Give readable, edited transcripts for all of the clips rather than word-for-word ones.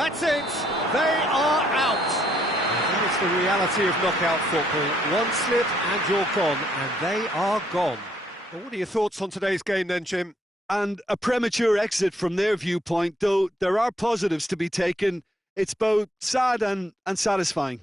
That's it, they are out. And that is the reality of knockout football. One slip and you're gone, and they are gone. Well, what are your thoughts on today's game then, Jim? And a premature exit from their viewpoint, though there are positives to be taken. It's both sad and satisfying.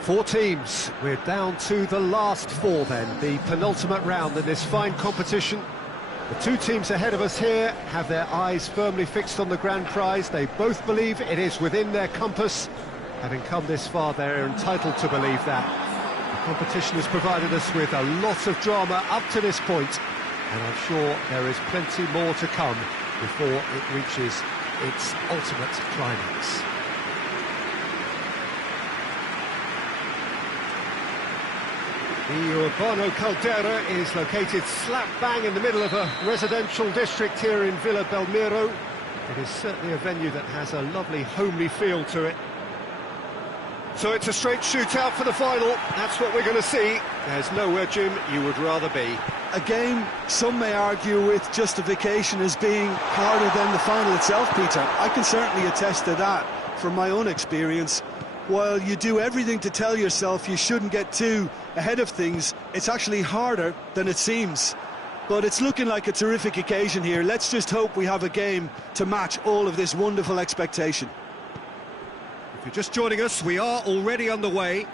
Four teams, we're down to the last four then, the penultimate round in this fine competition. The two teams ahead of us here have their eyes firmly fixed on the grand prize. They both believe it is within their compass. Having come this far, they're entitled to believe that. The competition has provided us with a lot of drama up to this point, and I'm sure there is plenty more to come before it reaches its ultimate climax. The Urbano Caldera is located slap bang in the middle of a residential district here in Villa Belmiro. It is certainly a venue that has a lovely homely feel to it. So it's a straight shootout for the final. That's what we're going to see. There's nowhere, Jim, you would rather be. A game some may argue with justification as being harder than the final itself, Peter. I can certainly attest to that from my own experience. While you do everything to tell yourself you shouldn't get too ahead of things, it's actually harder than it seems. But it's looking like a terrific occasion here. Let's just hope we have a game to match all of this wonderful expectation. If you're just joining us, we are already underway.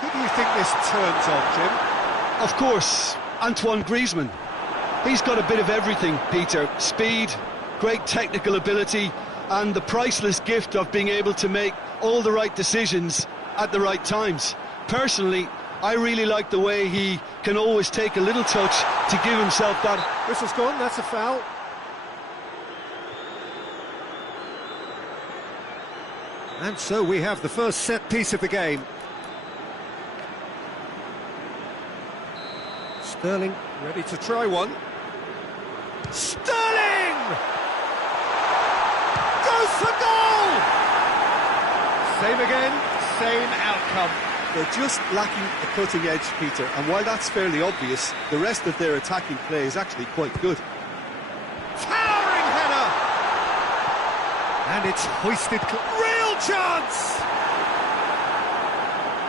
Who do you think this turns on, Jim? Of course, Antoine Griezmann. He's got a bit of everything, Peter. Speed, great technical ability, and the priceless gift of being able to make all the right decisions at the right times. Personally, I really like the way he can always take a little touch to give himself that. Whistle's gone, that's a foul. And so we have the first set piece of the game. Sterling ready to try one. Sterling! Goes for goal! Same again, same outcome. They're just lacking a cutting edge, Peter, and while that's fairly obvious, the rest of their attacking play is actually quite good. Towering header! And it's hoisted. Real chance!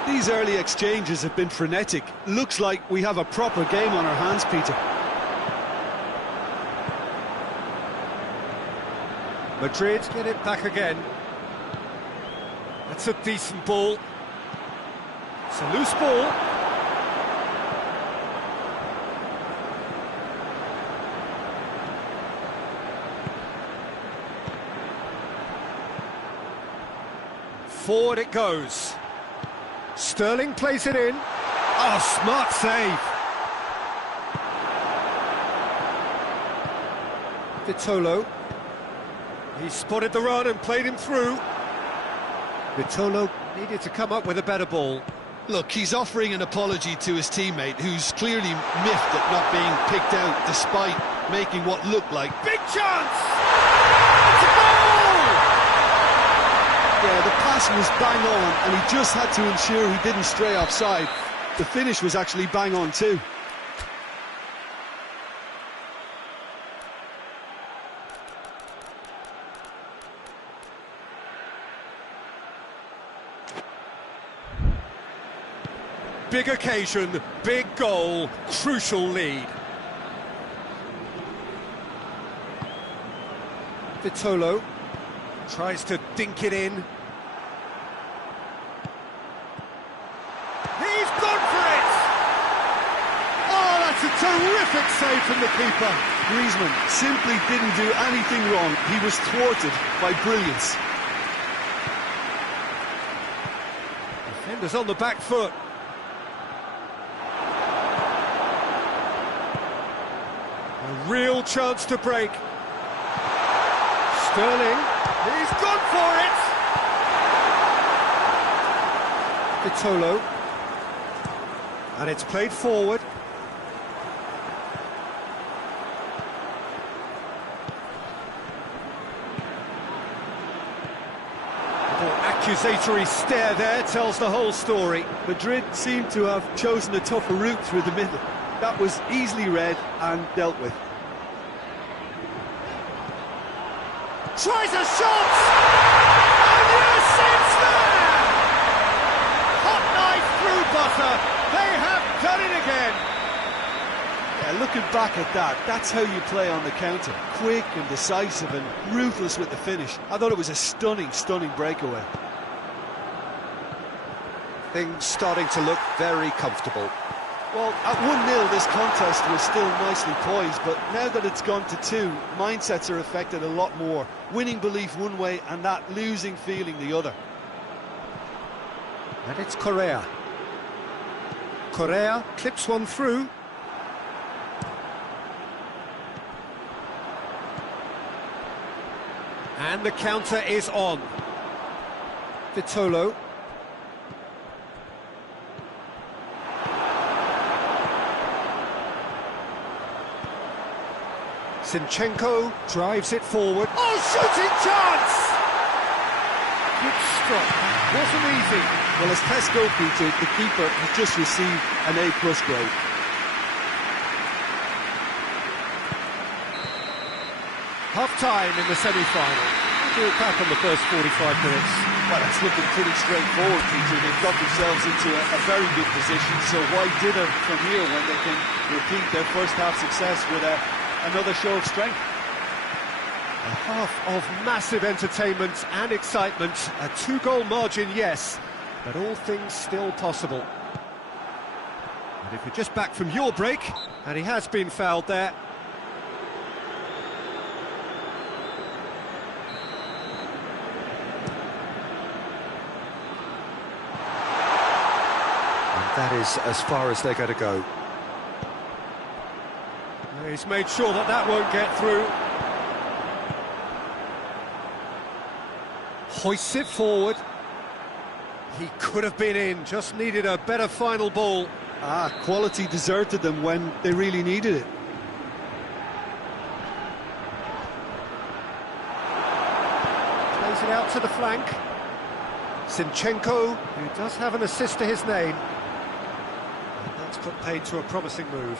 These early exchanges have been frenetic. Looks like we have a proper game on our hands, Peter. Madrid get it back again. That's a decent ball. It's a loose ball. Forward it goes. Sterling plays it in. Oh, smart save. Vitolo. He spotted the run and played him through. Vitolo Needed to come up with a better ball. Look, he's offering an apology to his teammate, who's clearly miffed at not being picked out despite making what looked like Big chance! It's a goal! Yeah, the pass was bang on, and he just had to ensure he didn't stray offside. The finish was actually bang on too. Big occasion, big goal, crucial lead. Vitolo tries to dink it in. He's gone for it! Oh, that's a terrific save from the keeper. Griezmann simply didn't do anything wrong. He was thwarted by brilliance. Defenders on the back foot. A real chance to break. Sterling, he's gone for it! Vitolo. And it's played forward. Little accusatory stare there tells the whole story. Madrid seemed to have chosen a tougher route through the middle. That was easily read and dealt with. Tries a shot! And yes, it's there! Hot knife through butter. They have done it again. Yeah, looking back at that, that's how you play on the counter. Quick and decisive and ruthless with the finish. I thought it was a stunning, stunning breakaway. Things starting to look very comfortable. Well, at 1-0 this contest was still nicely poised, but now that it's gone to 2, mindsets are affected a lot more. Winning belief one way and that losing feeling the other. And it's Correa. Correa clips one through. And the counter is on. Vitolo. Zinchenko drives it forward. Oh, shooting chance! Good stop. Wasn't easy. Well, as tests go, Peter, the keeper has just received an A+ grade. Half-time in the semi-final. We'll do it back on the first 45 minutes. Well, it's looking pretty straightforward, Peter. They've got themselves into a very good position, so why dither from here when they can repeat their first-half success with another show of strength? A half of massive entertainment and excitement. A 2-goal margin, yes, but all things still possible. And if you're just back from your break, and he has been fouled there. And that is as far as they're going to go. He's made sure that that won't get through. Hoists it forward. He could have been in, just needed a better final ball. Quality deserted them when they really needed it. Plays it out to the flank. Zinchenko, who does have an assist to his name. And that's put paid to a promising move.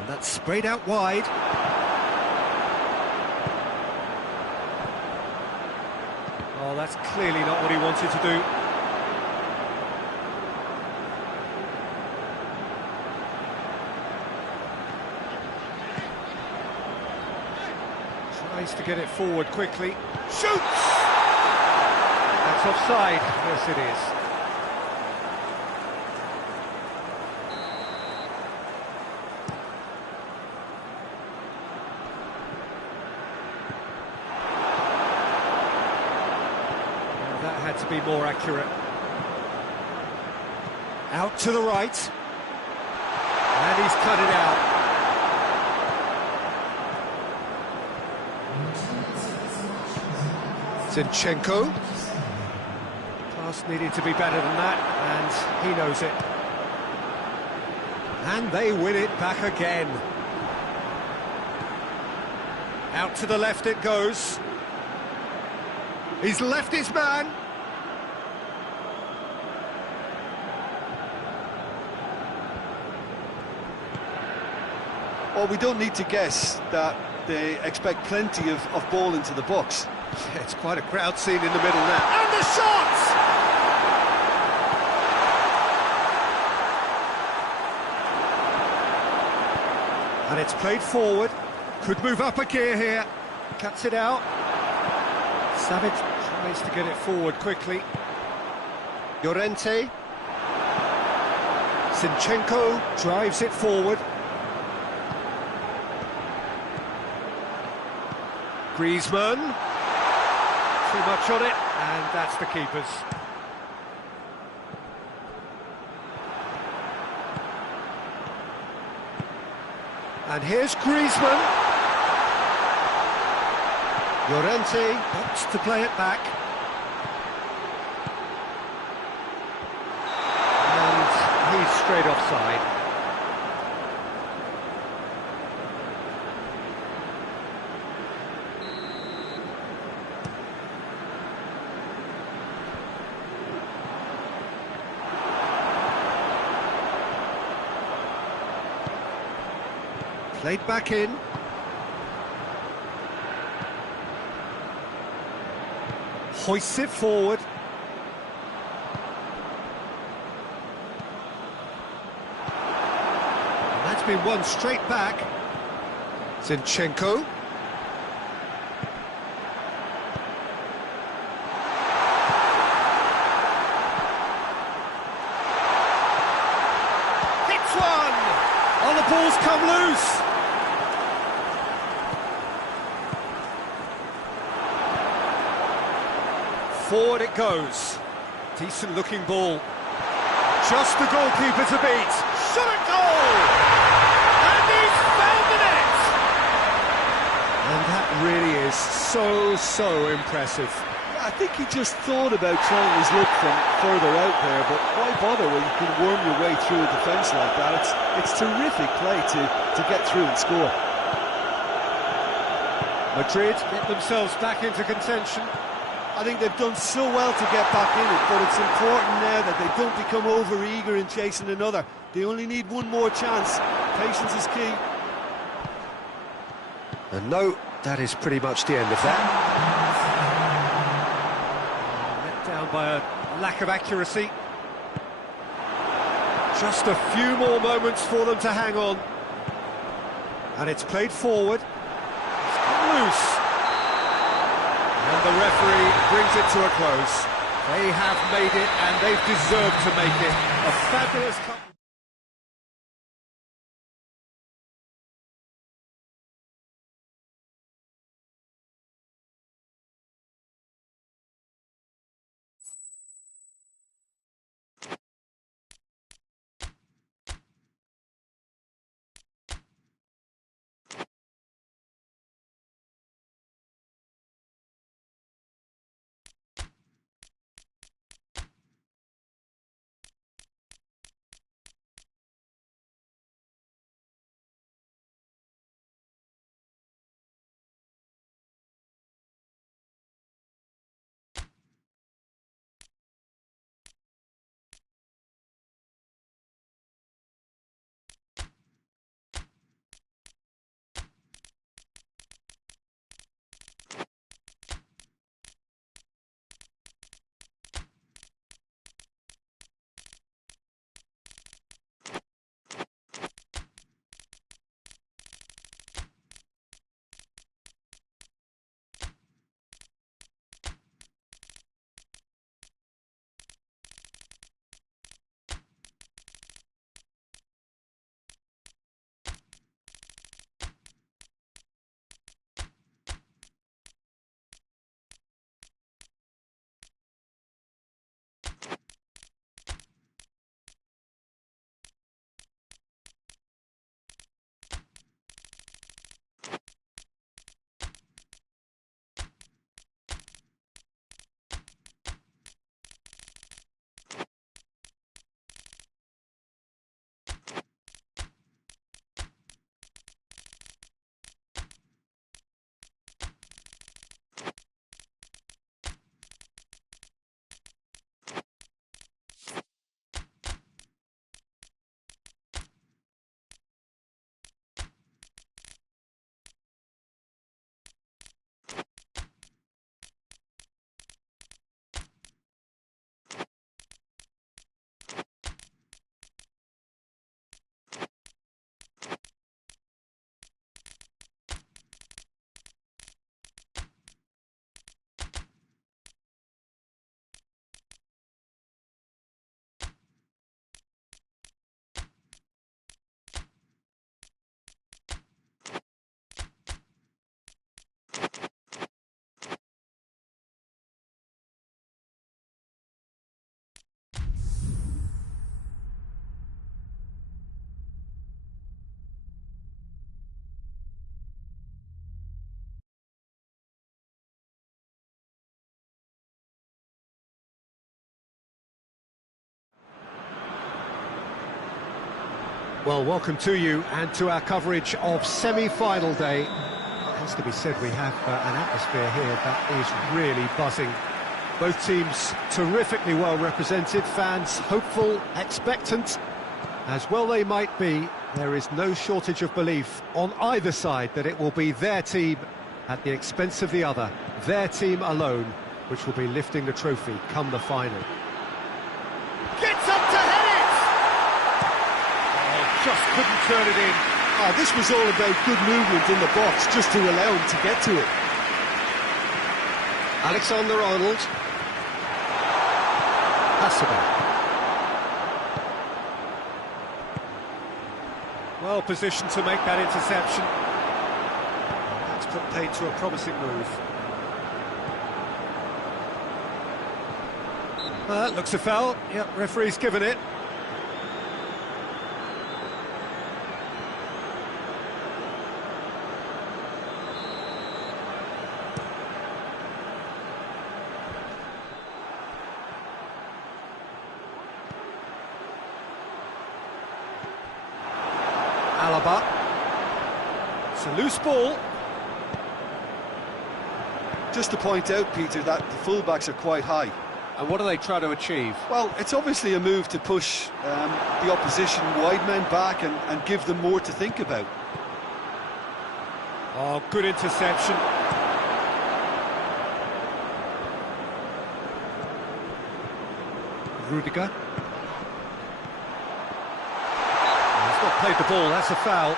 And that's sprayed out wide. Oh, that's clearly not what he wanted to do. Tries to get it forward quickly. Shoots! That's offside. Yes, it is. That had to be more accurate. Out to the right. And he's cut it out. Zinchenko. Pass needed to be better than that, and he knows it. And they win it back again. Out to the left it goes. He's left his man. Well, we don't need to guess that they expect plenty of ball into the box. Yeah, it's quite a crowd scene in the middle now. And the shot! And it's played forward. Could move up a gear here. Cuts it out. Savage tries to get it forward quickly. Llorente. Zinchenko drives it forward. Griezmann. Too much on it, and that's the keeper's. And here's Griezmann. Llorente wants to play it back. And he's straight offside. Played back in. Hoists it forward. And that's been won straight back. Zinchenko. Hits one! Oh, the ball's come loose. Forward it goes. Decent looking ball. Just the goalkeeper to beat. Shot at goal! And he's found the net! And that really is so impressive. I think he just thought about trying his luck from further out there, but why bother when you can worm your way through a defence like that? It's terrific play to get through and score. Madrid get themselves back into contention. I think they've done so well to get back in it, but it's important now that they don't become over-eager in chasing another. They only need one more chance. Patience is key. And no, that is pretty much the end of that. Let down by a lack of accuracy. Just a few more moments for them to hang on. And it's played forward. It's come loose. And the referee brings it to a close. They have made it, and they've deserved to make it. A fabulous... Well, welcome to you and to our coverage of semi-final day. It has to be said we have an atmosphere here that is really buzzing. Both teams terrifically well represented, fans hopeful, expectant. As well they might be, there is no shortage of belief on either side that it will be their team at the expense of the other, their team alone, which will be lifting the trophy come the final. Gets up to head it! Oh, just couldn't turn it in. Oh, this was all about good movement in the box, just to allow him to get to it. Alexander-Arnold. Passable. Well positioned to make that interception. That's put paid to a promising move. Looks a foul. Yep, referee's given it. Alaba. It's a loose ball. Just to point out, Peter, that the fullbacks are quite high. And what do they try to achieve? Well, it's obviously a move to push the opposition wide men back and give them more to think about. Oh, good interception. Rudiger. He's not played the ball, that's a foul.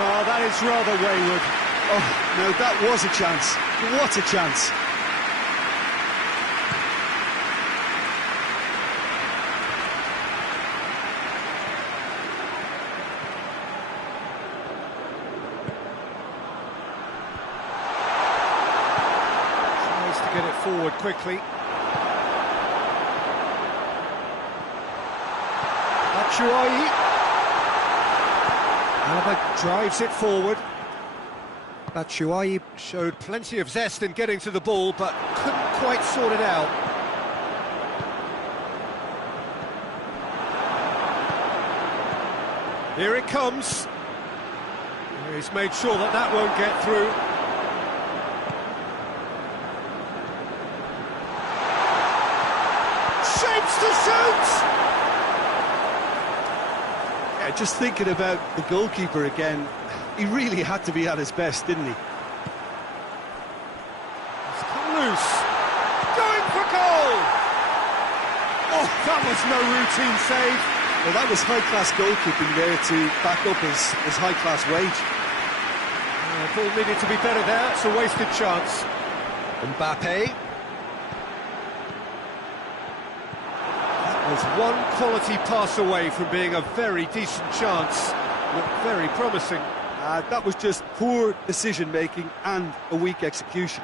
Oh, that is rather wayward. Oh, now that was a chance. What a chance. Tries to get it forward quickly. Batshuayi. Alaba drives it forward. Batshuayi showed plenty of zest in getting to the ball, but couldn't quite sort it out. Here it comes. He's made sure that that won't get through. Shapes to shoot! Just thinking about the goalkeeper again, he really had to be at his best, didn't he? It's come loose. Going for goal! Oh, that was no routine save. Well, that was high-class goalkeeping there to back up his high-class wage. Ball needed to be better there. It's a wasted chance. Mbappe. Was one quality pass away from being a very decent chance. Looked very promising. That was just poor decision-making and a weak execution.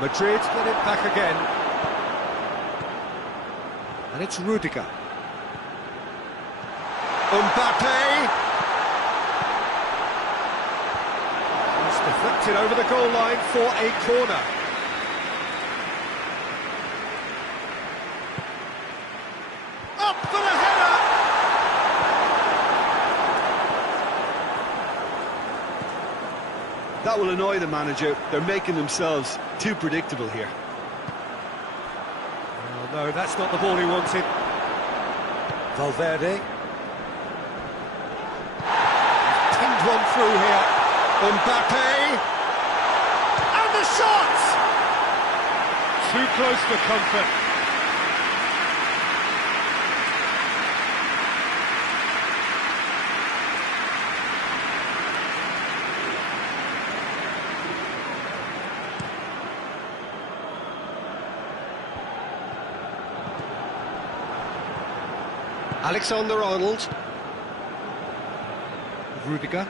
Madrid get it back again. And it's Rudiger. Mbappe! Deflected over the goal line for a corner. Up for the header! That will annoy the manager. They're making themselves too predictable here. Oh, no, that's not the ball he wanted. Valverde. He's pinged one through here. Mbappe! And the shot! Too close for comfort. Alexander-Arnold. Rudiger.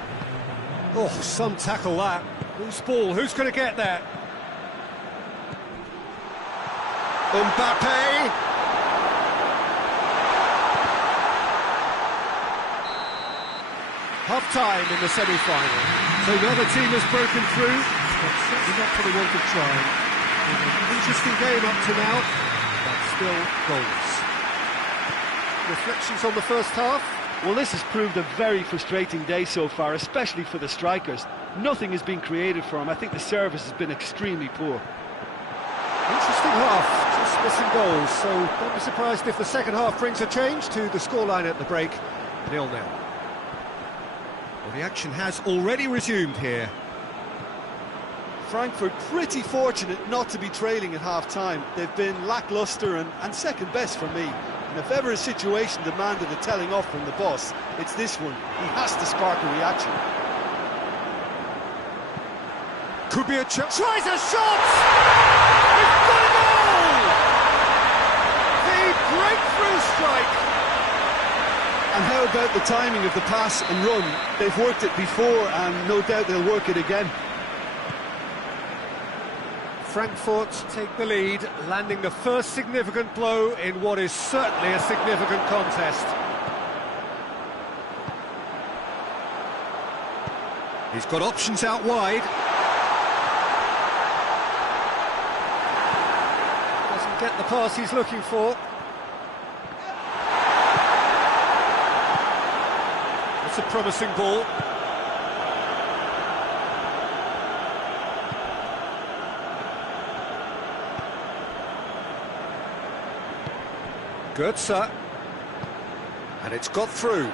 Oh, some tackle that. Loose ball, who's going to get there? Mbappe! Half-time in the semi-final. So another team has broken through, but certainly not for the want of trying. An interesting game up to now, but still goals. Reflections on the first half? Well, this has proved a very frustrating day so far, especially for the strikers. Nothing has been created for them. I think the service has been extremely poor. Interesting half, just missing goals, so don't be surprised if the second half brings a change to the scoreline at the break, 0-0. Well, the action has already resumed here. Frankfurt pretty fortunate not to be trailing at half-time. They've been lacklustre and second best for me. And if ever a situation demanded a telling off from the boss, it's this one. He has to spark a reaction. Could be a chance. Tries a shot! He's got a goal! The breakthrough strike! And how about the timing of the pass and run? They've worked it before and no doubt they'll work it again. Frankfurt take the lead, landing the first significant blow in what is certainly a significant contest. He's got options out wide. Doesn't get the pass he's looking for. It's a promising ball. Good, sir. And it's got through.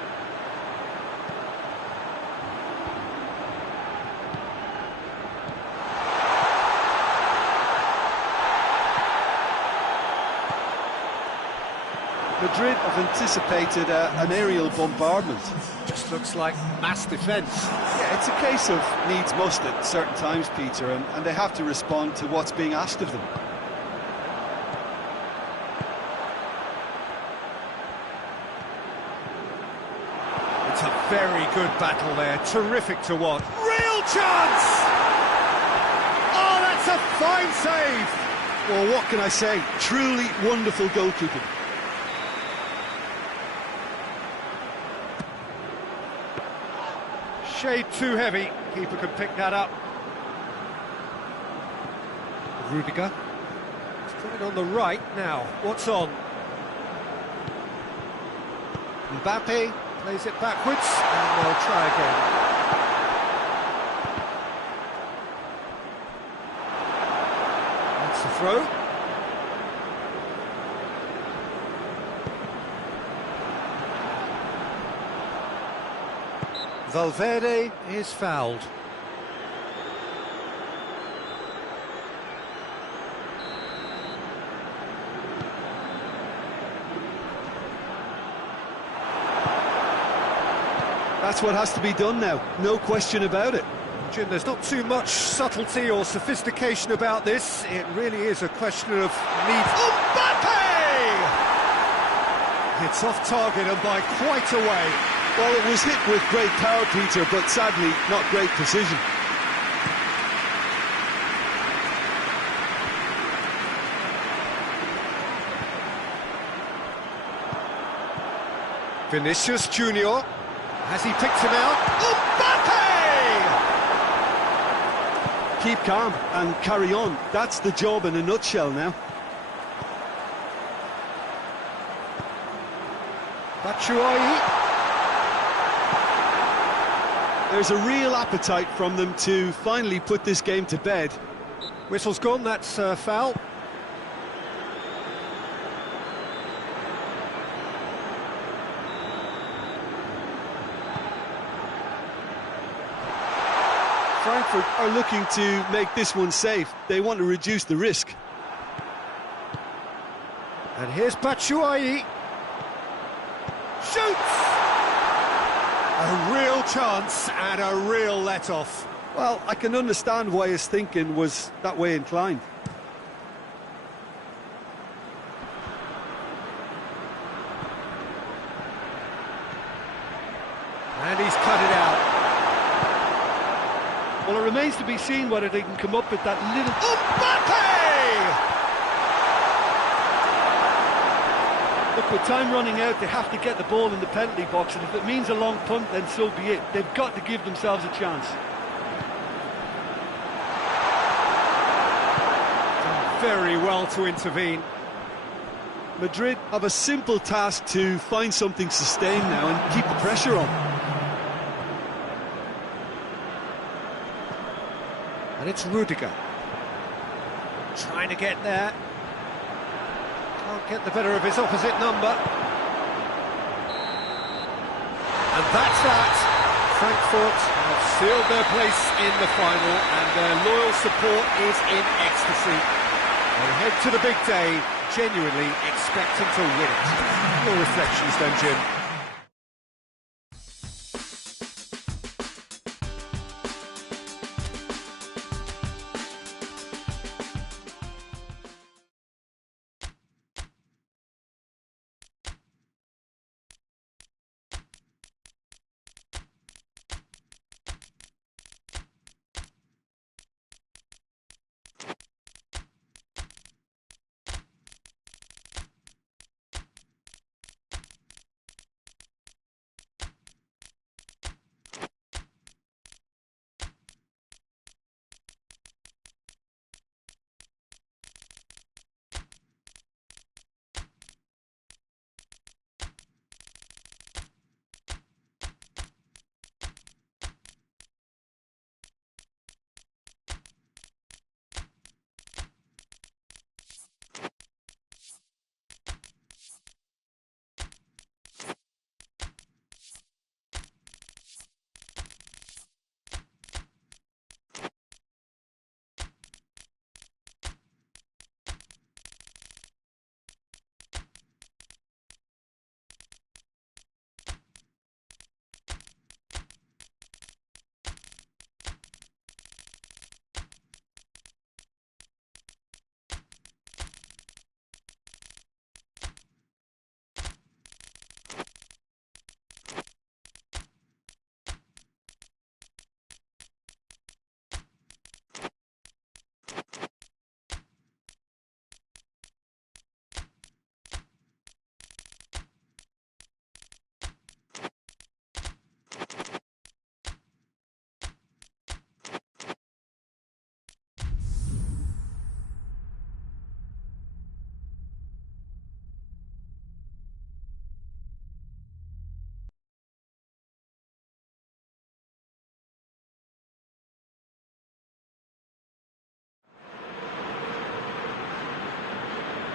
Madrid have anticipated an aerial bombardment. Just looks like mass defence. Yeah, it's a case of needs must at certain times, Peter, and they have to respond to what's being asked of them. It's a very good battle there, terrific to watch. Real chance! Oh, that's a fine save! Well, what can I say? Truly wonderful goalkeeping. Shade too heavy, keeper can pick that up. Rudiger. He's put it on the right now, what's on? Mbappe plays it backwards, and they'll try again. That's the throw. Valverde is fouled. That's what has to be done now, no question about it. Jim, there's not too much subtlety or sophistication about this. It really is a question of need. Mbappe! It's off target and by quite a way. Well, it was hit with great power, Peter, but sadly, not great precision. Vinicius Junior. Has he picked him out? Mbappe! Keep calm and carry on. That's the job in a nutshell now. Batshuayi. There's a real appetite from them to finally put this game to bed. Whistle's gone, that's foul. Frankfurt are looking to make this one safe. They want to reduce the risk. And here's Batshuayi. Shoots! A real chance and a real let-off. Well, I can understand why his thinking was that way inclined. And he's cut it out. Well, it remains to be seen whether they can come up with that little... Mbappe! Look, with time running out, they have to get the ball in the penalty box, and if it means a long punt, then so be it. They've got to give themselves a chance. Done very well to intervene. Madrid have a simple task to find something sustained now and keep the pressure on. And it's Rudiger. Trying to get there. Can't get the better of his opposite number. And that's that. Frankfurt have sealed their place in the final, and their loyal support is in ecstasy. They head to the big day, genuinely expecting to win it. Your reflections then, Jim?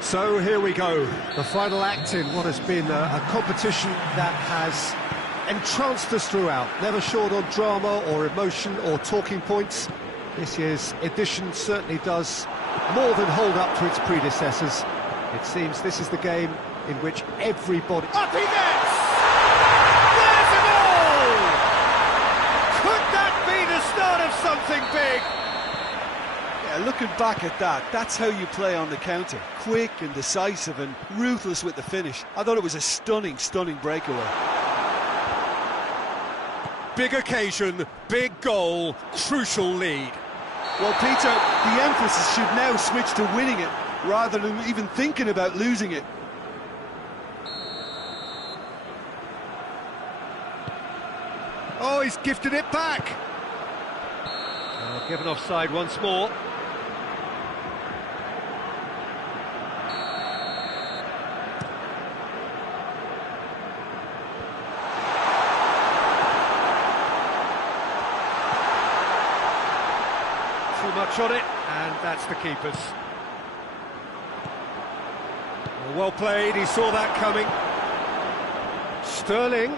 So here we go, the final act in what has been a competition that has entranced us throughout, never short on drama or emotion or talking points. This year's edition certainly does more than hold up to its predecessors. It seems this is the game in which everybody... Up he gets! There's a goal! Could that be the start of something big? Yeah, looking back at that, that's how you play on the counter. Quick and decisive and ruthless with the finish. I thought it was a stunning breakaway. Big occasion, big goal, crucial lead. Well, Peter, the emphasis should now switch to winning it, rather than even thinking about losing it. Oh, he's gifted it back. Given offside once more. Too much on it, and that's the keeper's. Well played, he saw that coming. Sterling.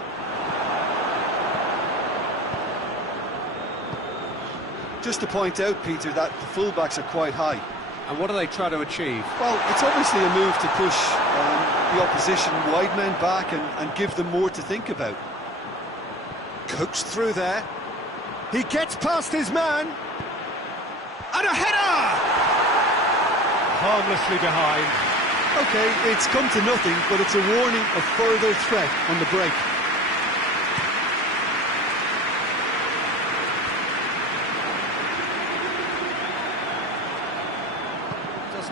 Just to point out, Peter, that the fullbacks are quite high. And what do they try to achieve? Well, it's obviously a move to push the opposition wide men back and give them more to think about. Coaxed through there. He gets past his man. And a header! Harmlessly behind. OK, it's come to nothing, but it's a warning of further threat on the break.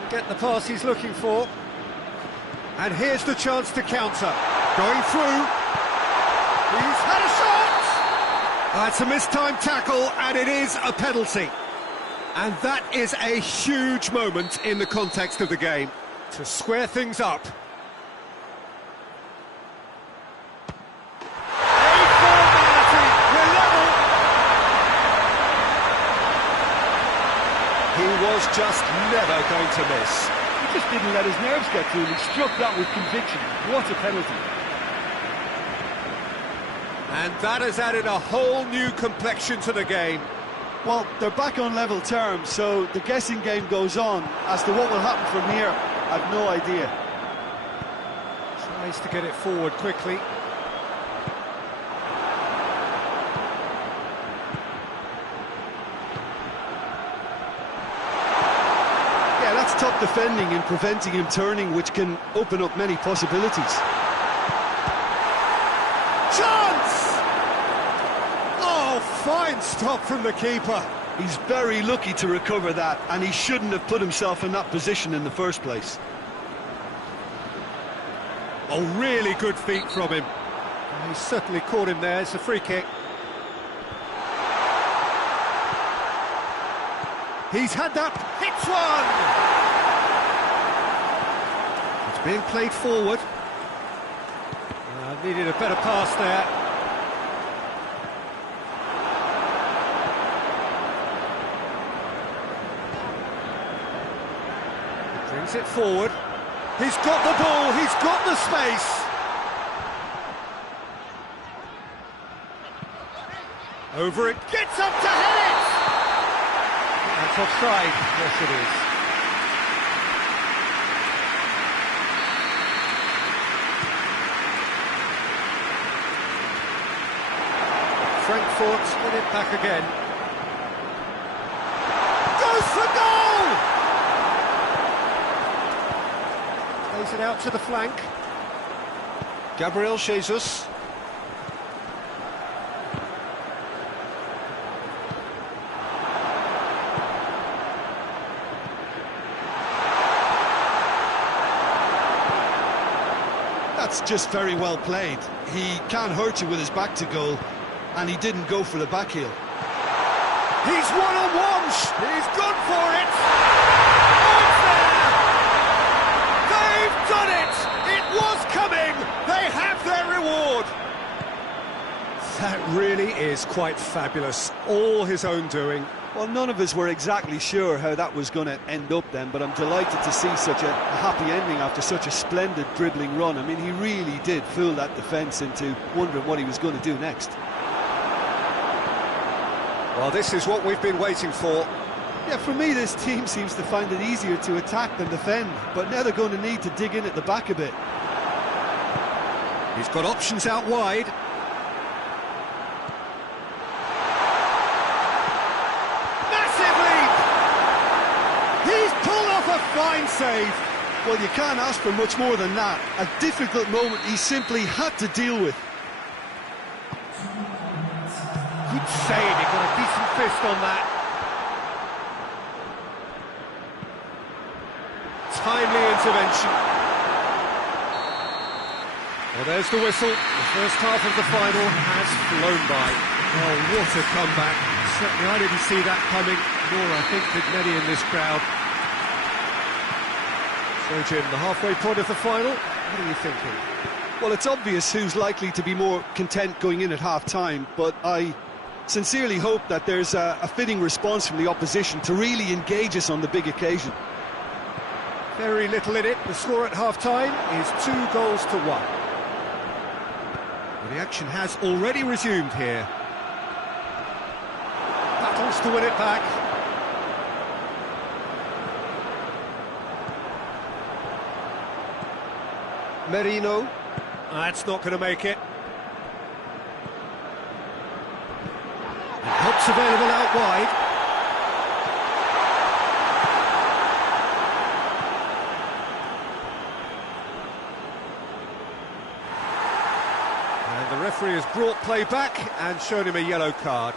get the pass he's looking for. And here's the chance to counter. Going through. He's had a shot! It's a mistimed tackle, and it is a penalty. And that is a huge moment in the context of the game, to square things up. He was just never going to miss. He just didn't let his nerves get to him. He struck that with conviction. What a penalty. And that has added a whole new complexion to the game. Well, they're back on level terms, so the guessing game goes on. As to what will happen from here, I've no idea. Tries to get it forward quickly. Yeah, that's top defending and preventing him turning, which can open up many possibilities. Chance! Oh, fine stop from the keeper. He's very lucky to recover that, and he shouldn't have put himself in that position in the first place. Oh, really good feet from him. He certainly caught him there. It's a free kick. He's had that. Hits one! It's being played forward. Needed a better pass there. He brings it forward. He's got the ball, he's got the space. Over it, gets up to hit it! That's offside, yes it is. Frankfurt win it back again. Goes for goal! Plays it out to the flank. Gabriel Jesus. That's just very well played. He can't hurt you with his back to goal, and he didn't go for the back heel. He's one-on-one! He's gone for it! Oh, it's there! They've done it! It was coming! They have their reward! That really is quite fabulous. All his own doing. Well, none of us were exactly sure how that was going to end up then, but I'm delighted to see such a happy ending after such a splendid dribbling run. I mean, he really did fool that defence into wondering what he was going to do next. Well, this is what we've been waiting for. Yeah, for me, this team seems to find it easier to attack than defend, but now they're going to need to dig in at the back a bit. He's got options out wide. Massive leap! He's pulled off a fine save. Well, you can't ask for much more than that. A difficult moment he simply had to deal with. Good save, he got a decent fist on that. Timely intervention. Well, there's the whistle. The first half of the final has flown by. Oh, what a comeback. Certainly I didn't see that coming, nor I think did many in this crowd. So, Jim, the halfway point of the final, what are you thinking? Well, it's obvious who's likely to be more content going in at half-time, but I sincerely hope that there's a fitting response from the opposition to really engage us on the big occasion. Very little in it. The score at half-time is 2-1. Well, the action has already resumed here. Battles to win it back. Merino. That's not going to make it. And help's available out wide. And the referee has brought play back and shown him a yellow card.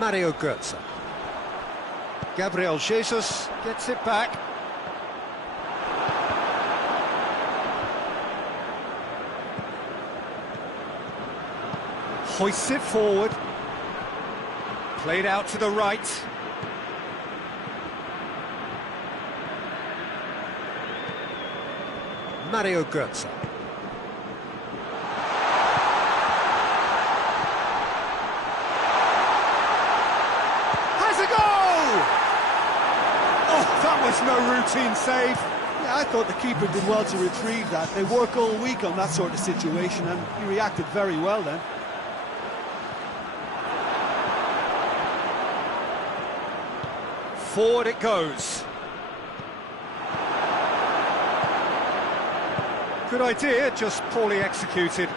Mario Götze. Gabriel Jesus gets it back. Hoists it forward. Played out to the right. Mario Götze. Has a goal! Oh, that was no routine save. Yeah, I thought the keeper did well to retrieve that. They work all week on that sort of situation, and he reacted very well then. Forward it goes. Good idea, just poorly executed.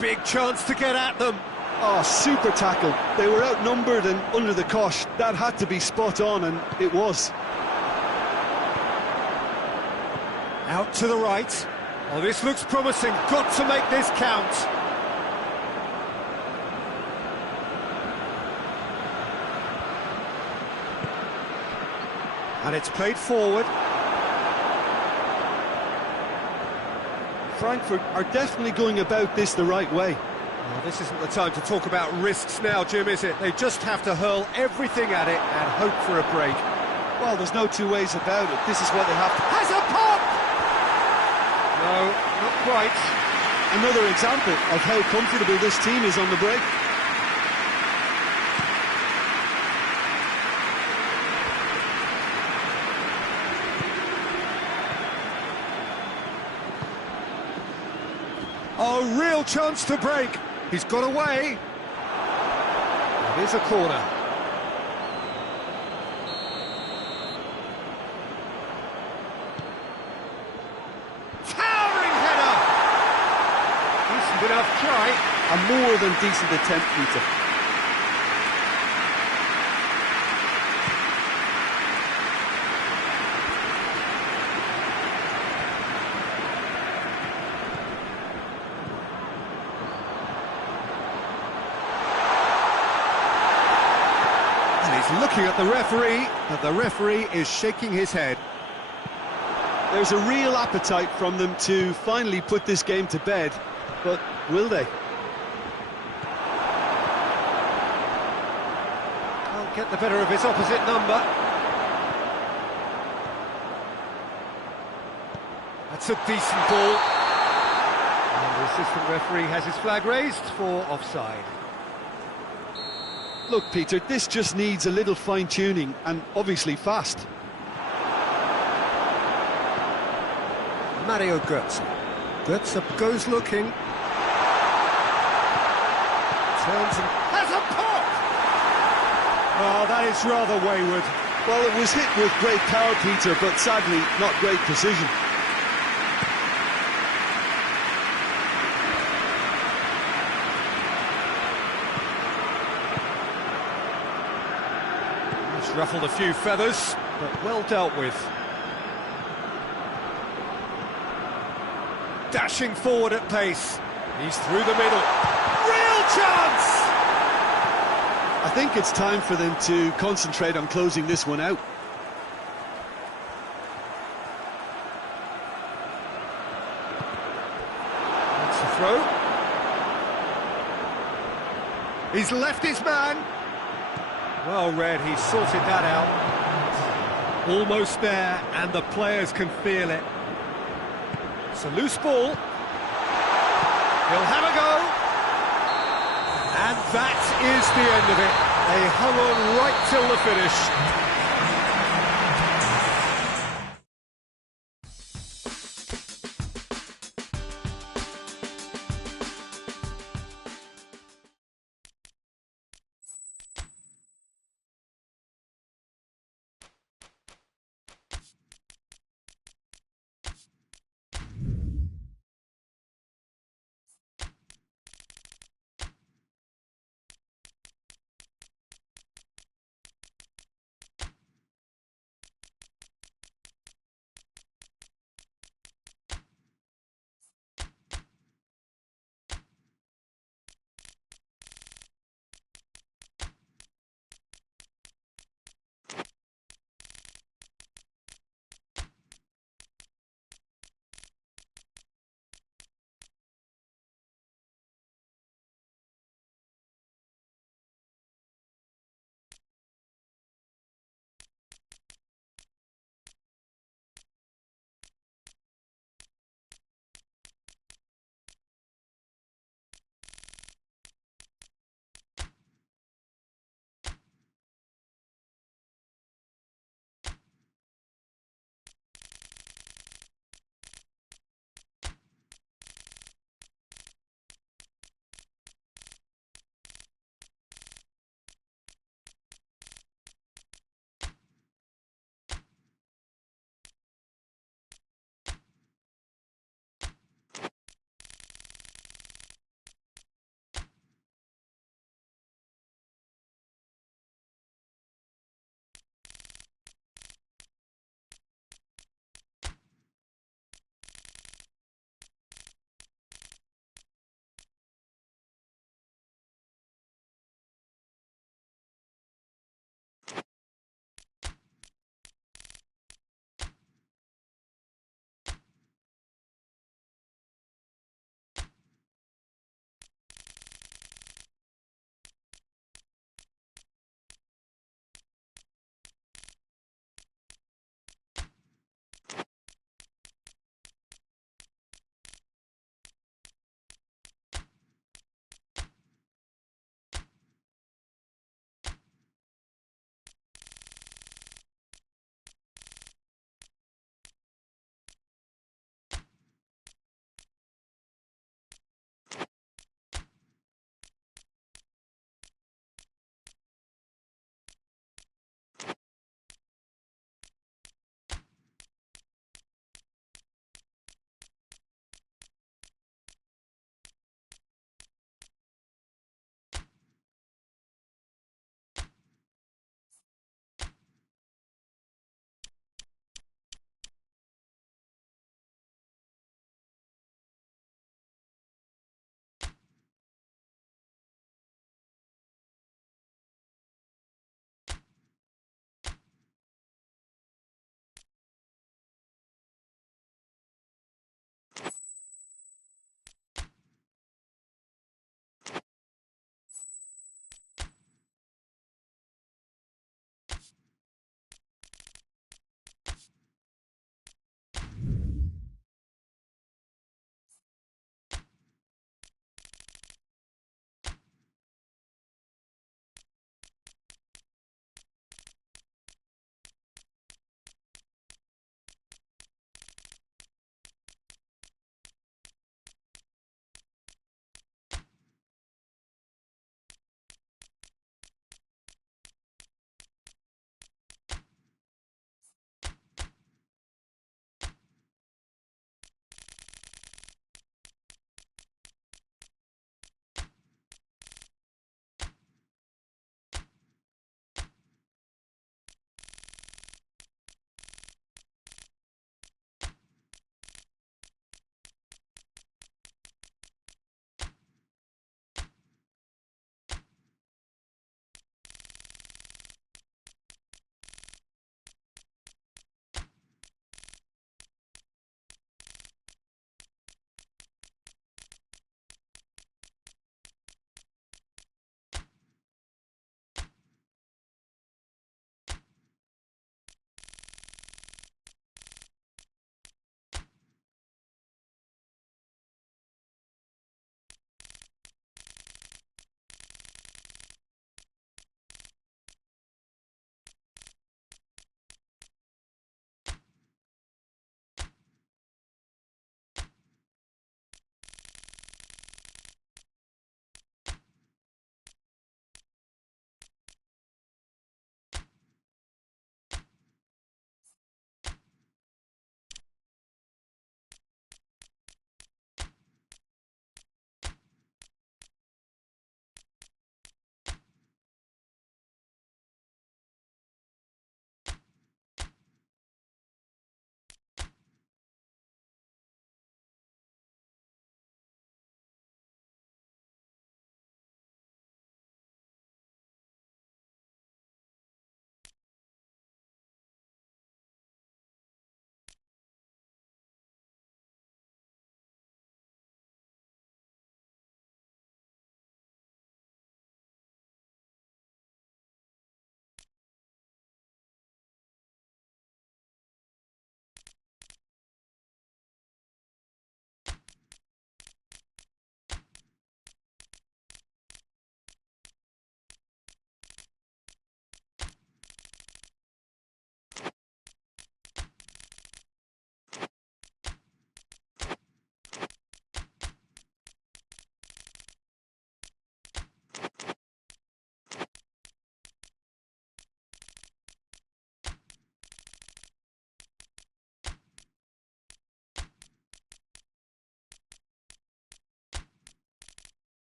Big chance to get at them. Oh, super tackle. They were outnumbered and under the cosh. That had to be spot on, and it was. Out to the right. Oh, this looks promising. Got to make this count. And it's played forward. Frankfurt are definitely going about this the right way. Well, this isn't the time to talk about risks now, Jim, is it? They just have to hurl everything at it and hope for a break. Well, there's no two ways about it. This is what they have to... Has a pop! No, not quite. Another example of how comfortable this team is on the break. A real chance to break. He's got away. It is a corner. Towering header. Decent enough try. A more than decent attempt, Peter. Looking at the referee, but the referee is shaking his head. There's a real appetite from them to finally put this game to bed, but will they? Can't get the better of his opposite number. That's a decent ball. And the assistant referee has his flag raised for offside. Look, Peter, this just needs a little fine-tuning, and obviously fast. Mario Götze. Götze goes looking. Turns and has a pop! Oh, that is rather wayward. Well, it was hit with great power, Peter, but sadly, not great precision. Ruffled a few feathers, but well dealt with. Dashing forward at pace. He's through the middle. Real chance! I think it's time for them to concentrate on closing this one out. That's the throw. He's left his man. Well read, he sorted that out. Almost there, and the players can feel it. It's a loose ball. He'll have a go. And that is the end of it. They hung on right till the finish.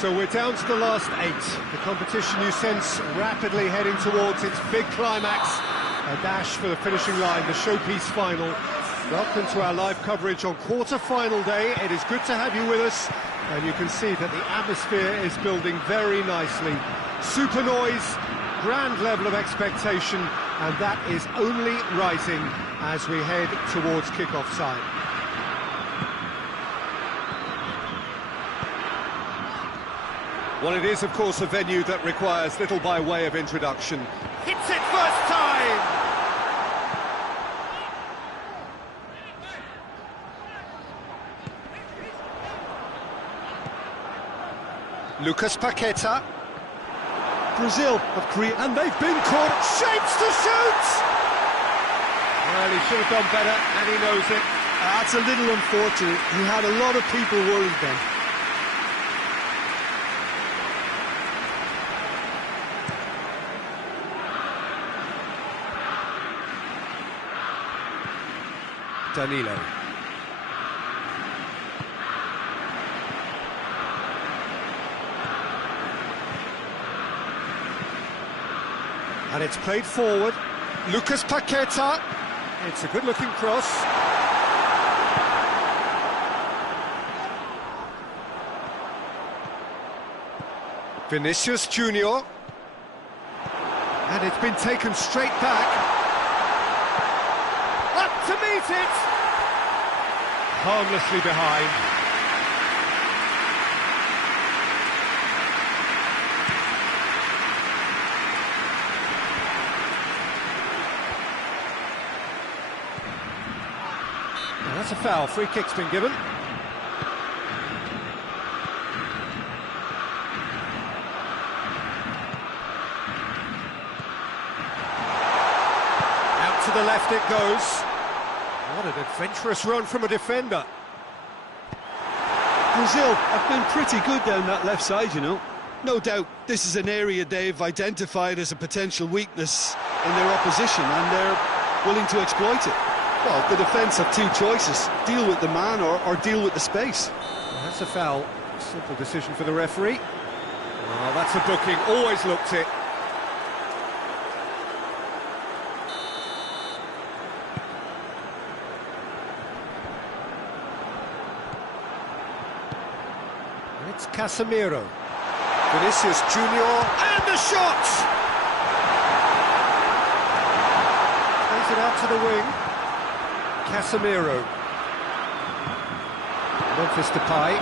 So we're down to the last 8. The competition, you sense, rapidly heading towards its big climax. A dash for the finishing line, the showpiece final. Welcome to our live coverage on quarter-final day. It is good to have you with us, and you can see that the atmosphere is building very nicely. Super noise, grand level of expectation, and that is only rising as we head towards kick-off time. Well, it is, of course, a venue that requires little by way of introduction. Hits it first time! Lucas Paqueta. Brazil have created... And they've been caught. Shapes to shoot! Well, he should have done better, and he knows it. That's a little unfortunate. He had a lot of people worried then. Danilo. And it's played forward. Lucas Paqueta. It's a good-looking cross. Vinicius Junior. And it's been taken straight back. Up to meet it! Harmlessly behind. Well, that's a foul. Free kick's been given. Out to the left it goes. What an adventurous run from a defender. Brazil have been pretty good down that left side, you know. No doubt this is an area they've identified as a potential weakness in their opposition, and they're willing to exploit it. Well, the defence have two choices: deal with the man or deal with the space. Well, that's a foul. Simple decision for the referee. Oh, that's a booking. Always looked it. It's Casemiro. Vinicius Junior, and the shot! Plays it out to the wing. Casemiro. Memphis Depay.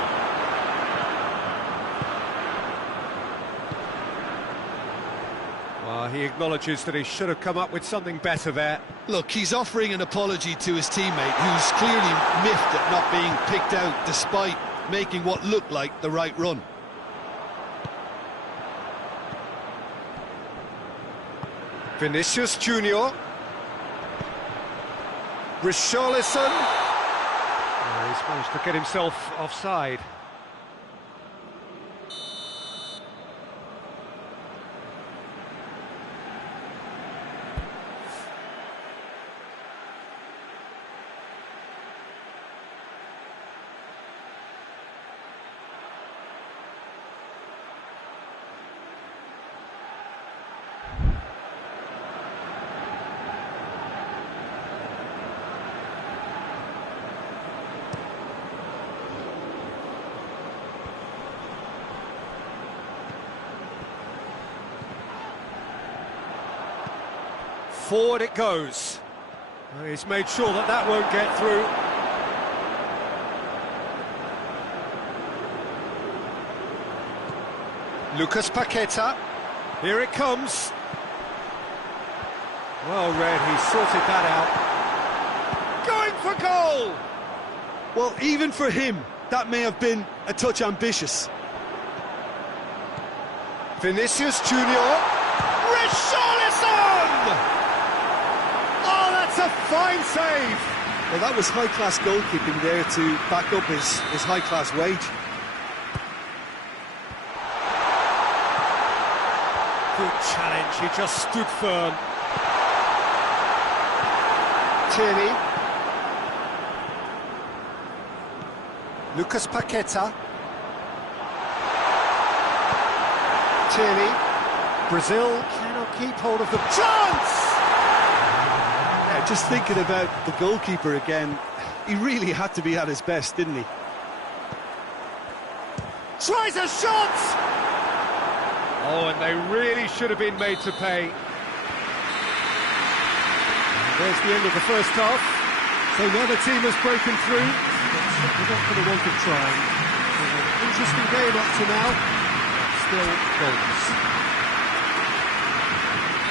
Well, he acknowledges that he should have come up with something better there. Look, he's offering an apology to his teammate, who's clearly miffed at not being picked out despite making what looked like the right run. Vinicius Junior. Richarlison. Oh, he's managed to get himself offside. Forward it goes. Well, he's made sure that that won't get through. Lucas Paqueta. Here it comes. Well read, he sorted that out. Going for goal! Well, even for him, that may have been a touch ambitious. Vinicius Junior. Richarlison! Oh, that's a fine save! Well, that was high-class goalkeeping there to back up his high-class wage. Good challenge, he just stood firm. Tierney. Lucas Paqueta. Tierney. Brazil cannot keep hold of the chance! Yeah, just thinking about the goalkeeper again, he really had to be at his best, didn't he? Tries a shot! Oh, and they really should have been made to pay. There's the end of the first half. So neither team has broken through. They're not for the want of trying. An interesting game up to now. Still goals.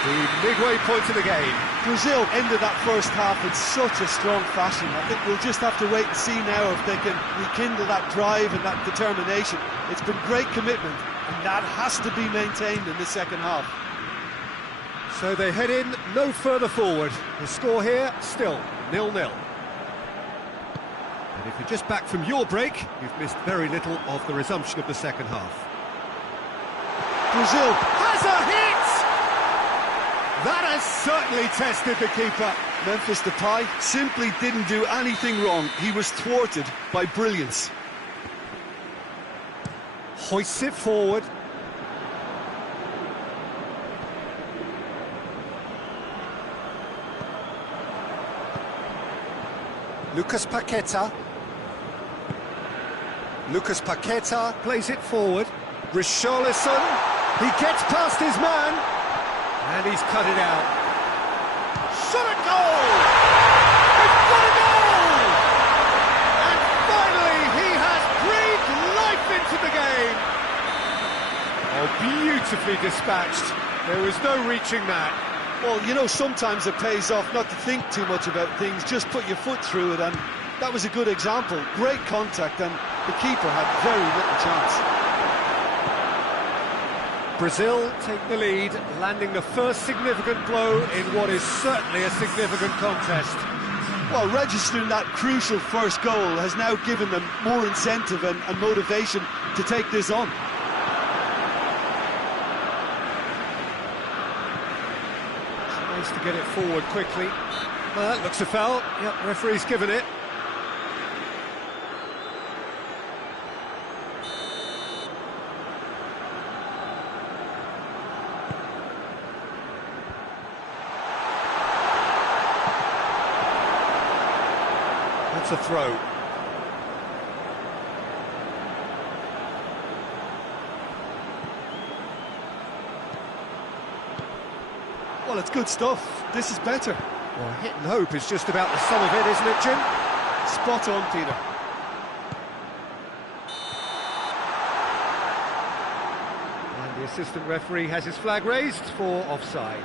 The midway point of the game. Brazil ended that first half in such a strong fashion. I think we'll just have to wait and see now if they can rekindle that drive and that determination. It's been great commitment, and that has to be maintained in the second half. So they head in no further forward. The score here, still 0-0. And if you're just back from your break, you've missed very little of the resumption of the second half. Brazil Has a hit! That has certainly tested the keeper. Memphis Depay simply didn't do anything wrong. He was thwarted by brilliance. Hoists it forward. Lucas Paqueta. Lucas Paqueta plays it forward. Richarlison. He gets past his man. And he's cut it out. Shot a goal! It's got a goal! And finally he has breathed life into the game. Oh, beautifully dispatched. There was no reaching that. Well, you know, sometimes it pays off not to think too much about things, just put your foot through it, and that was a good example. Great contact, and the keeper had very little chance. Brazil take the lead, landing the first significant blow in what is certainly a significant contest. Well, registering that crucial first goal has now given them more incentive and motivation to take this on. Tries to get it forward quickly. Well, that looks a foul. Yep, referee's given it. That's a throw. Well, it's good stuff. This is better. Well, hit and hope is just about the sum of it, isn't it, Jim? Spot on, Peter. And the assistant referee has his flag raised for offside.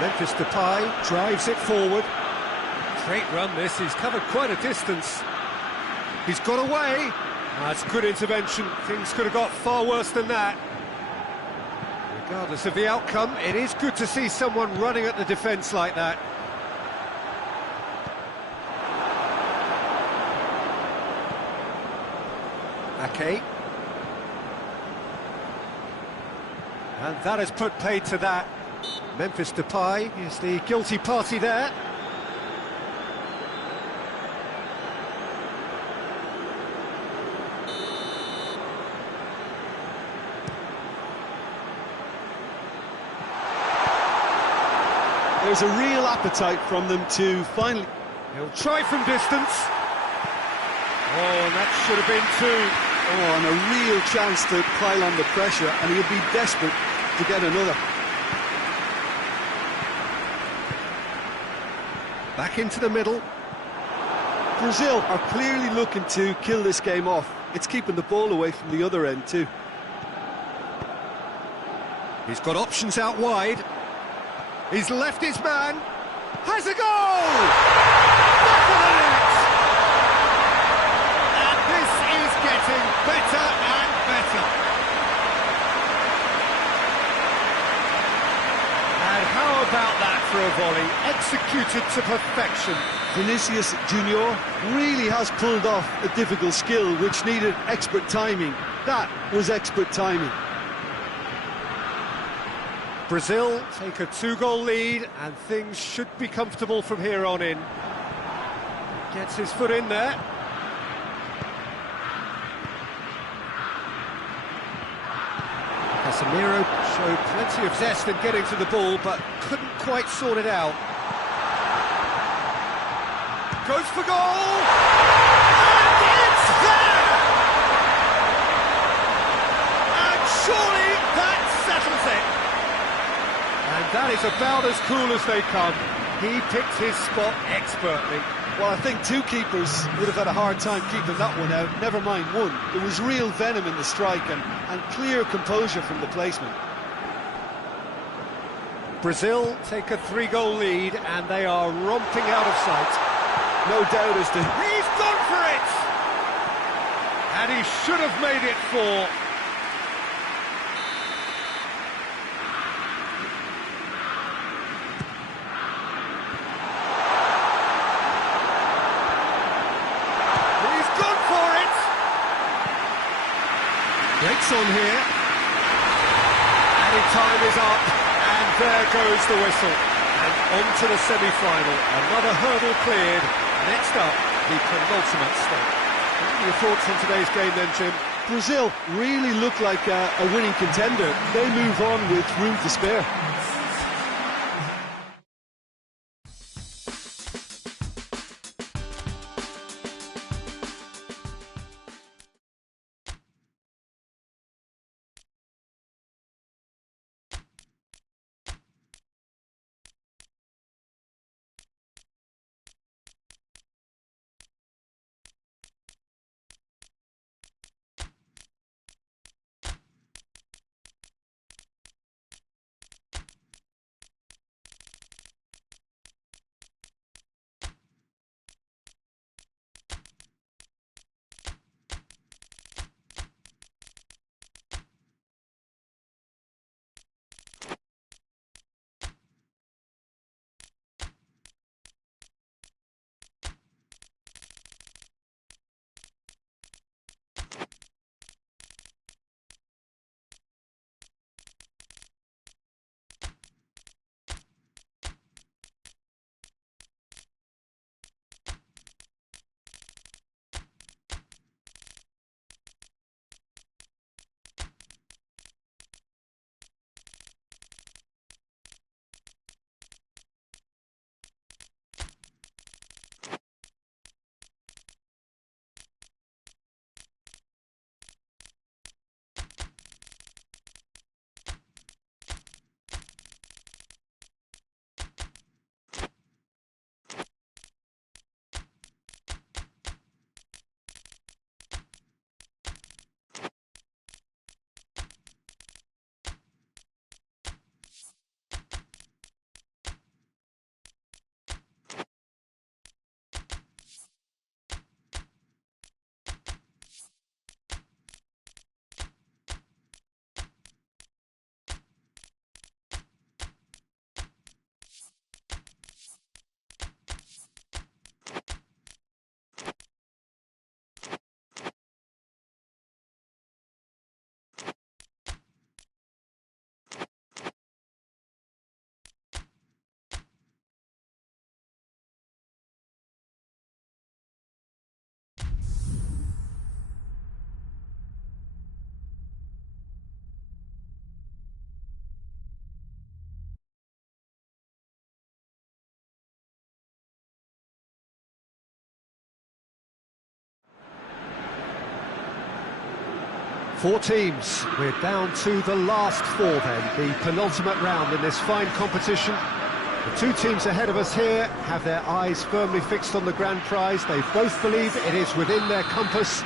Memphis Depay drives it forward. Great run this, he's covered quite a distance. He's got away. That's good intervention, things could have got far worse than that. Regardless of the outcome, it is good to see someone running at the defence like that. Ake. And that has put paid to that. Memphis Depay is the guilty party there. There's a real appetite from them to finally... He'll try from distance. Oh, and that should have been two. Oh, and a real chance to pile on the pressure, and he'll be desperate to get another. Back into the middle. Brazil are clearly looking to kill this game off. It's keeping the ball away from the other end too. He's got options out wide. He's left his man. Has a goal! Back of the net! And this is getting better and better. And how about for a volley, executed to perfection. Vinicius Junior really has pulled off a difficult skill which needed expert timing. That was expert timing. Brazil take a 2-goal lead and things should be comfortable from here on in. Gets his foot in there. Casemiro showed plenty of zest in getting to the ball, but couldn't quite sort it out. Goes for goal! And it's there! And surely that settles it. And that is about as cool as they come. He picked his spot expertly. Well, I think two keepers would have had a hard time keeping that one out, never mind one. There was real venom in the strike and clear composure from the placement. Brazil take a 3-goal lead and they are romping out of sight. No doubt as to... He's gone for it! And he should have made it 4. Breaks on here, and time is up, and there goes the whistle, and on to the semi-final. Another hurdle cleared. Next up, the penultimate step. What are your thoughts on today's game then, Jim? Brazil really look like a winning contender. They move on with room to spare. Four teams. We're down to the last 4 then, the penultimate round in this fine competition. The 2 teams ahead of us here have their eyes firmly fixed on the grand prize. They both believe it is within their compass.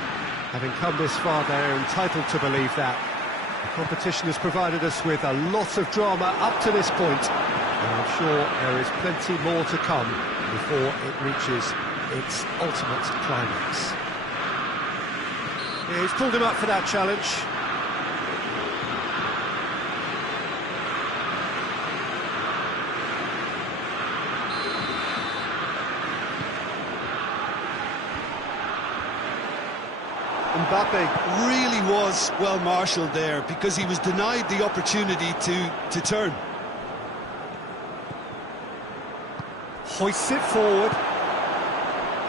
Having come this far, they're entitled to believe that. The competition has provided us with a lot of drama up to this point, and I'm sure there is plenty more to come before it reaches its ultimate climax. Yeah, he's pulled him up for that challenge. Mbappe. Really was well marshalled there, because he was denied the opportunity to turn. Hoists it forward.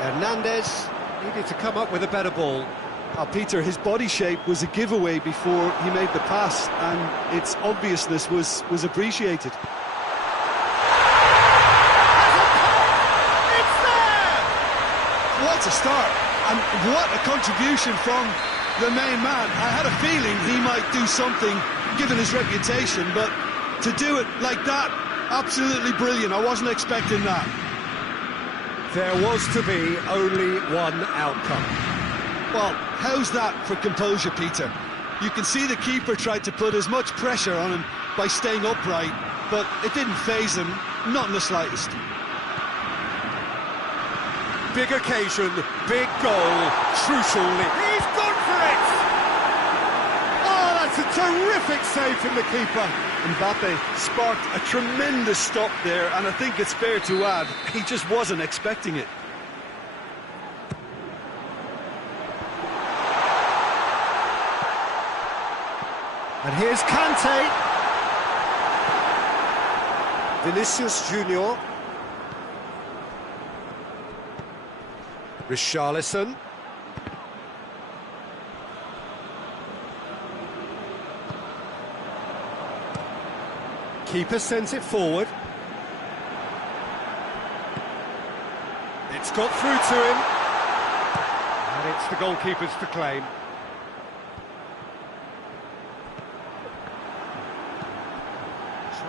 Hernandez needed to come up with a better ball. Peter, his body shape was a giveaway before he made the pass, and its obviousness was appreciated. It's there! What a start, and what a contribution from the main man. I had a feeling he might do something, given his reputation, but to do it like that, absolutely brilliant. I wasn't expecting that. There was to be only one outcome. Well, how's that for composure, Peter? You can see the keeper tried to put as much pressure on him by staying upright, but it didn't faze him, not in the slightest. Big occasion, big goal, crucial lead. He's gone for it! Oh, that's a terrific save from the keeper. Mbappe sparked a tremendous stop there, and I think it's fair to add, he just wasn't expecting it. And here's Kante. Vinicius Junior. Richarlison. Keeper sends it forward. It's got through to him. And it's the goalkeeper's to claim.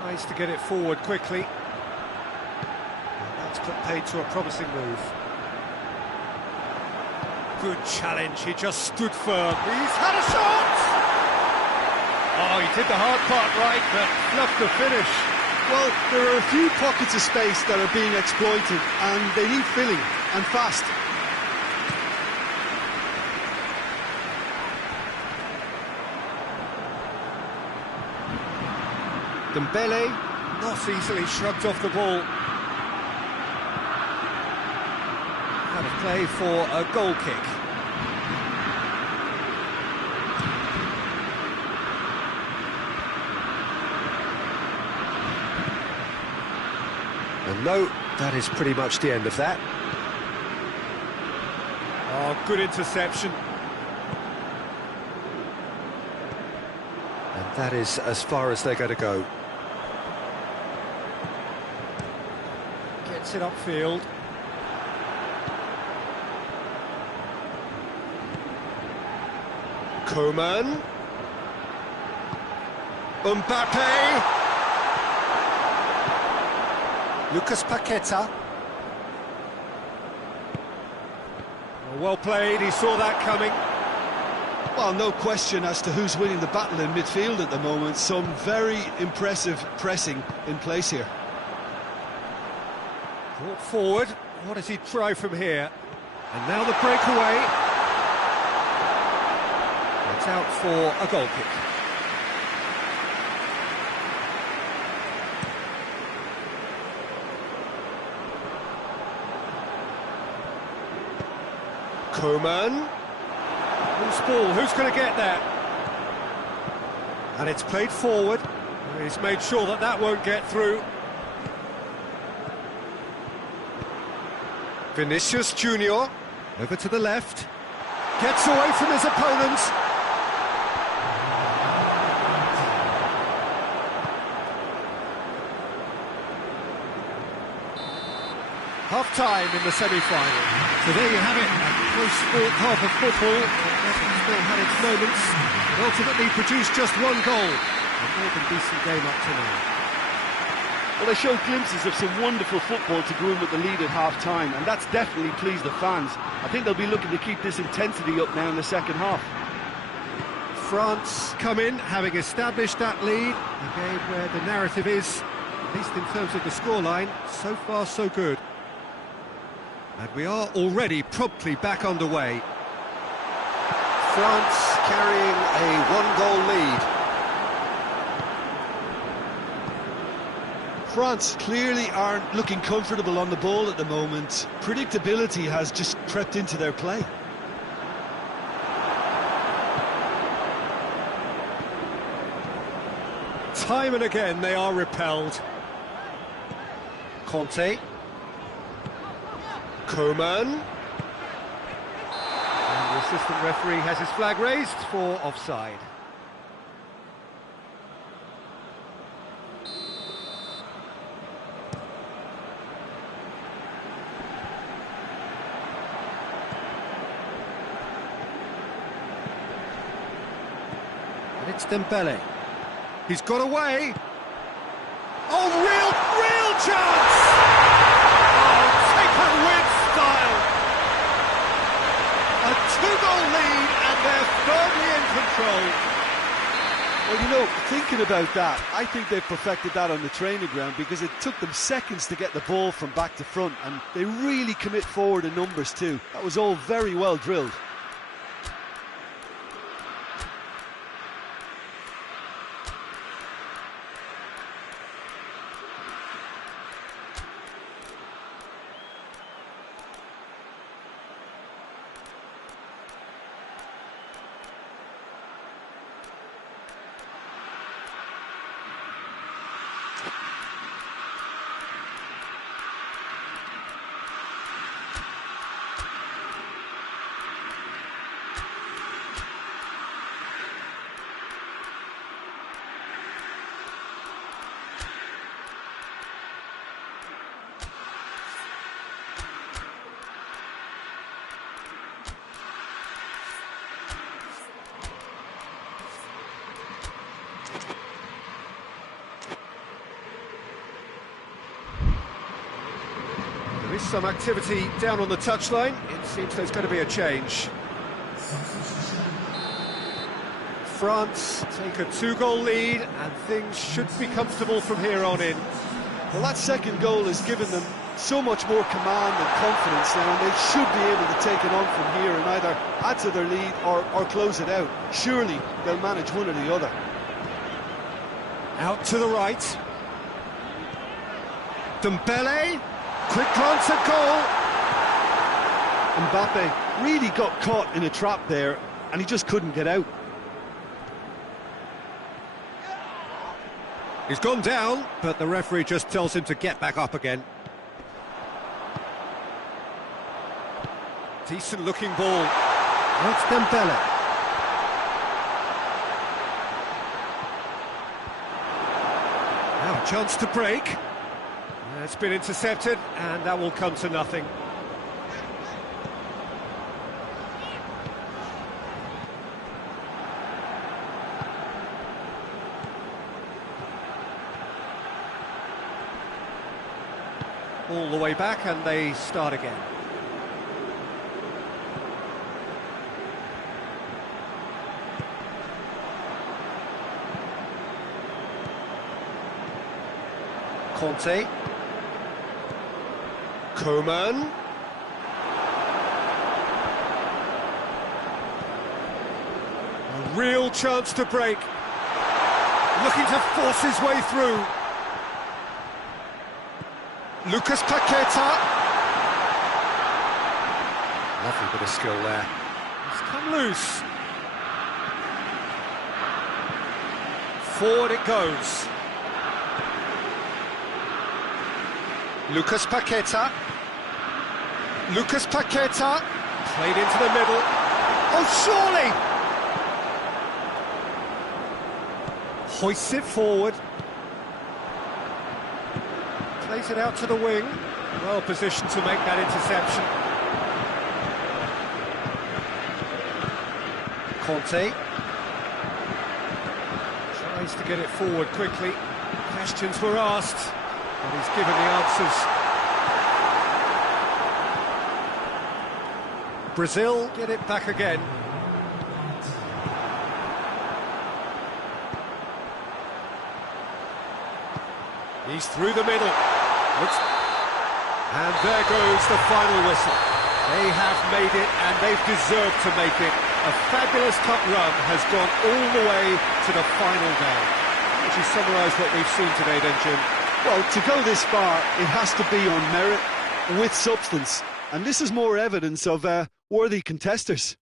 Tries to get it forward quickly. That's put paid to a promising move. Good challenge, he just stood firm. He's had a shot! Oh, he did the hard part right, but fluffed the finish. Well, there are a few pockets of space that are being exploited, and they need filling, and fast. Dembele, not easily shrugged off the ball. Out of play for a goal kick. And no, that is pretty much the end of that. Oh, good interception. And that is as far as they're going to go. Gets it upfield. Coman. Mbappe. Lucas Paqueta. Well played, he saw that coming. Well, no question as to who's winning the battle in midfield at the moment. Some very impressive pressing in place here. Brought forward, what does he try from here? And now the breakaway. It's out for a goal kick. Coman. Loose ball, who's going to get that? And it's played forward. He's made sure that that won't get through. Vinicius Junior, over to the left. Gets away from his opponents. Half-time in the semi-final. So there you have it, a close sport half of football. It still had its moments, but ultimately produced just one goal. A more than decent game up to now. Well, they showed glimpses of some wonderful football to go in with the lead at half-time, and that's definitely pleased the fans. I think they'll be looking to keep this intensity up now in the second half. France come in, having established that lead. A game where the narrative is, at least in terms of the scoreline, so far so good. And we are already promptly back underway. France carrying a one-goal lead. France clearly aren't looking comfortable on the ball at the moment. Predictability has just crept into their play. Time and again they are repelled. Conte. Coman. And the assistant referee has his flag raised for offside. And it's Dembele. He's got away. Oh, real chance! Oh, take a win style! A two-goal lead, and they're firmly in control. Well, you know, thinking about that, I think they perfected that on the training ground because it took them seconds to get the ball from back to front, and they really commit forward in numbers too. That was all very well drilled. There is some activity down on the touchline. It seems there's going to be a change. France take a two-goal lead, and things should be comfortable from here on in. Well, that second goal has given them so much more command and confidence now, and they should be able to take it on from here and either add to their lead or close it out. Surely they'll manage one or the other. Out to the right. Dembele. Quick glance at goal. Mbappe really got caught in a trap there, and he just couldn't get out. He's gone down, but the referee just tells him to get back up again. Decent looking ball. That's Dembele. Now a chance to break. It's been intercepted, and that will come to nothing. All the way back, and they start again. Conte. Coman. A real chance to break. Looking to force his way through. Lucas Paqueta. Lovely bit of skill there. It's come loose. Forward it goes. Lucas Paqueta. Lucas Paqueta. Played into the middle. Oh, surely! Hoists it forward. Plays it out to the wing. Well positioned to make that interception. Conte. Tries to get it forward quickly. Questions were asked, but he's given the answers. Brazil get it back again. He's through the middle. And there goes the final whistle. They have made it, and they've deserved to make it. A fabulous cup run has gone all the way to the final game. Would you summarise what we've seen today then, Jim? Well, to go this far, it has to be on merit, with substance. And this is more evidence of worthy contesters.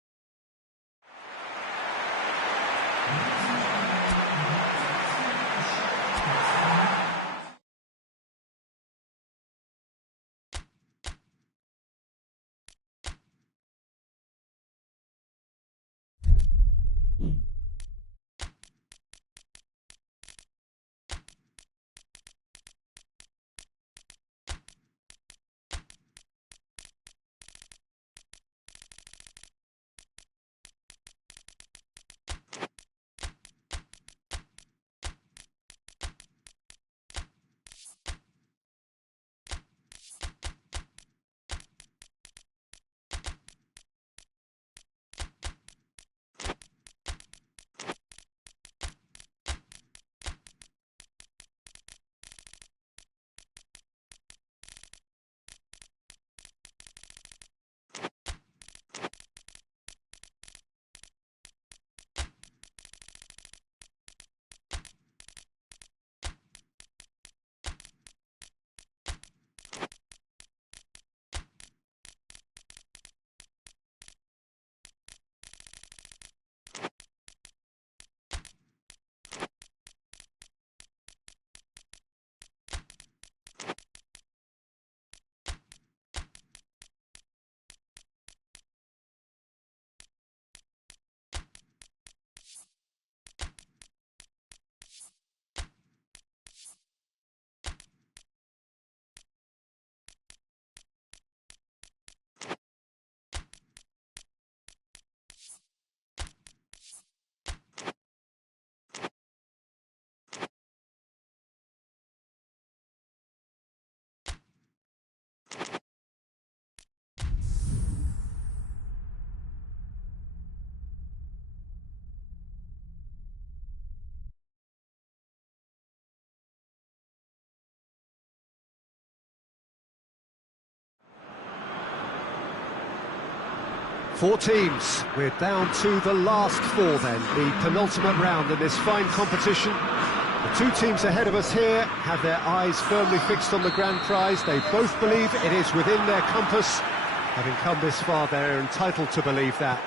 Four teams. We're down to the last four then, the penultimate round in this fine competition. The two teams ahead of us here have their eyes firmly fixed on the grand prize. They both believe it is within their compass. Having come this far, they're entitled to believe that.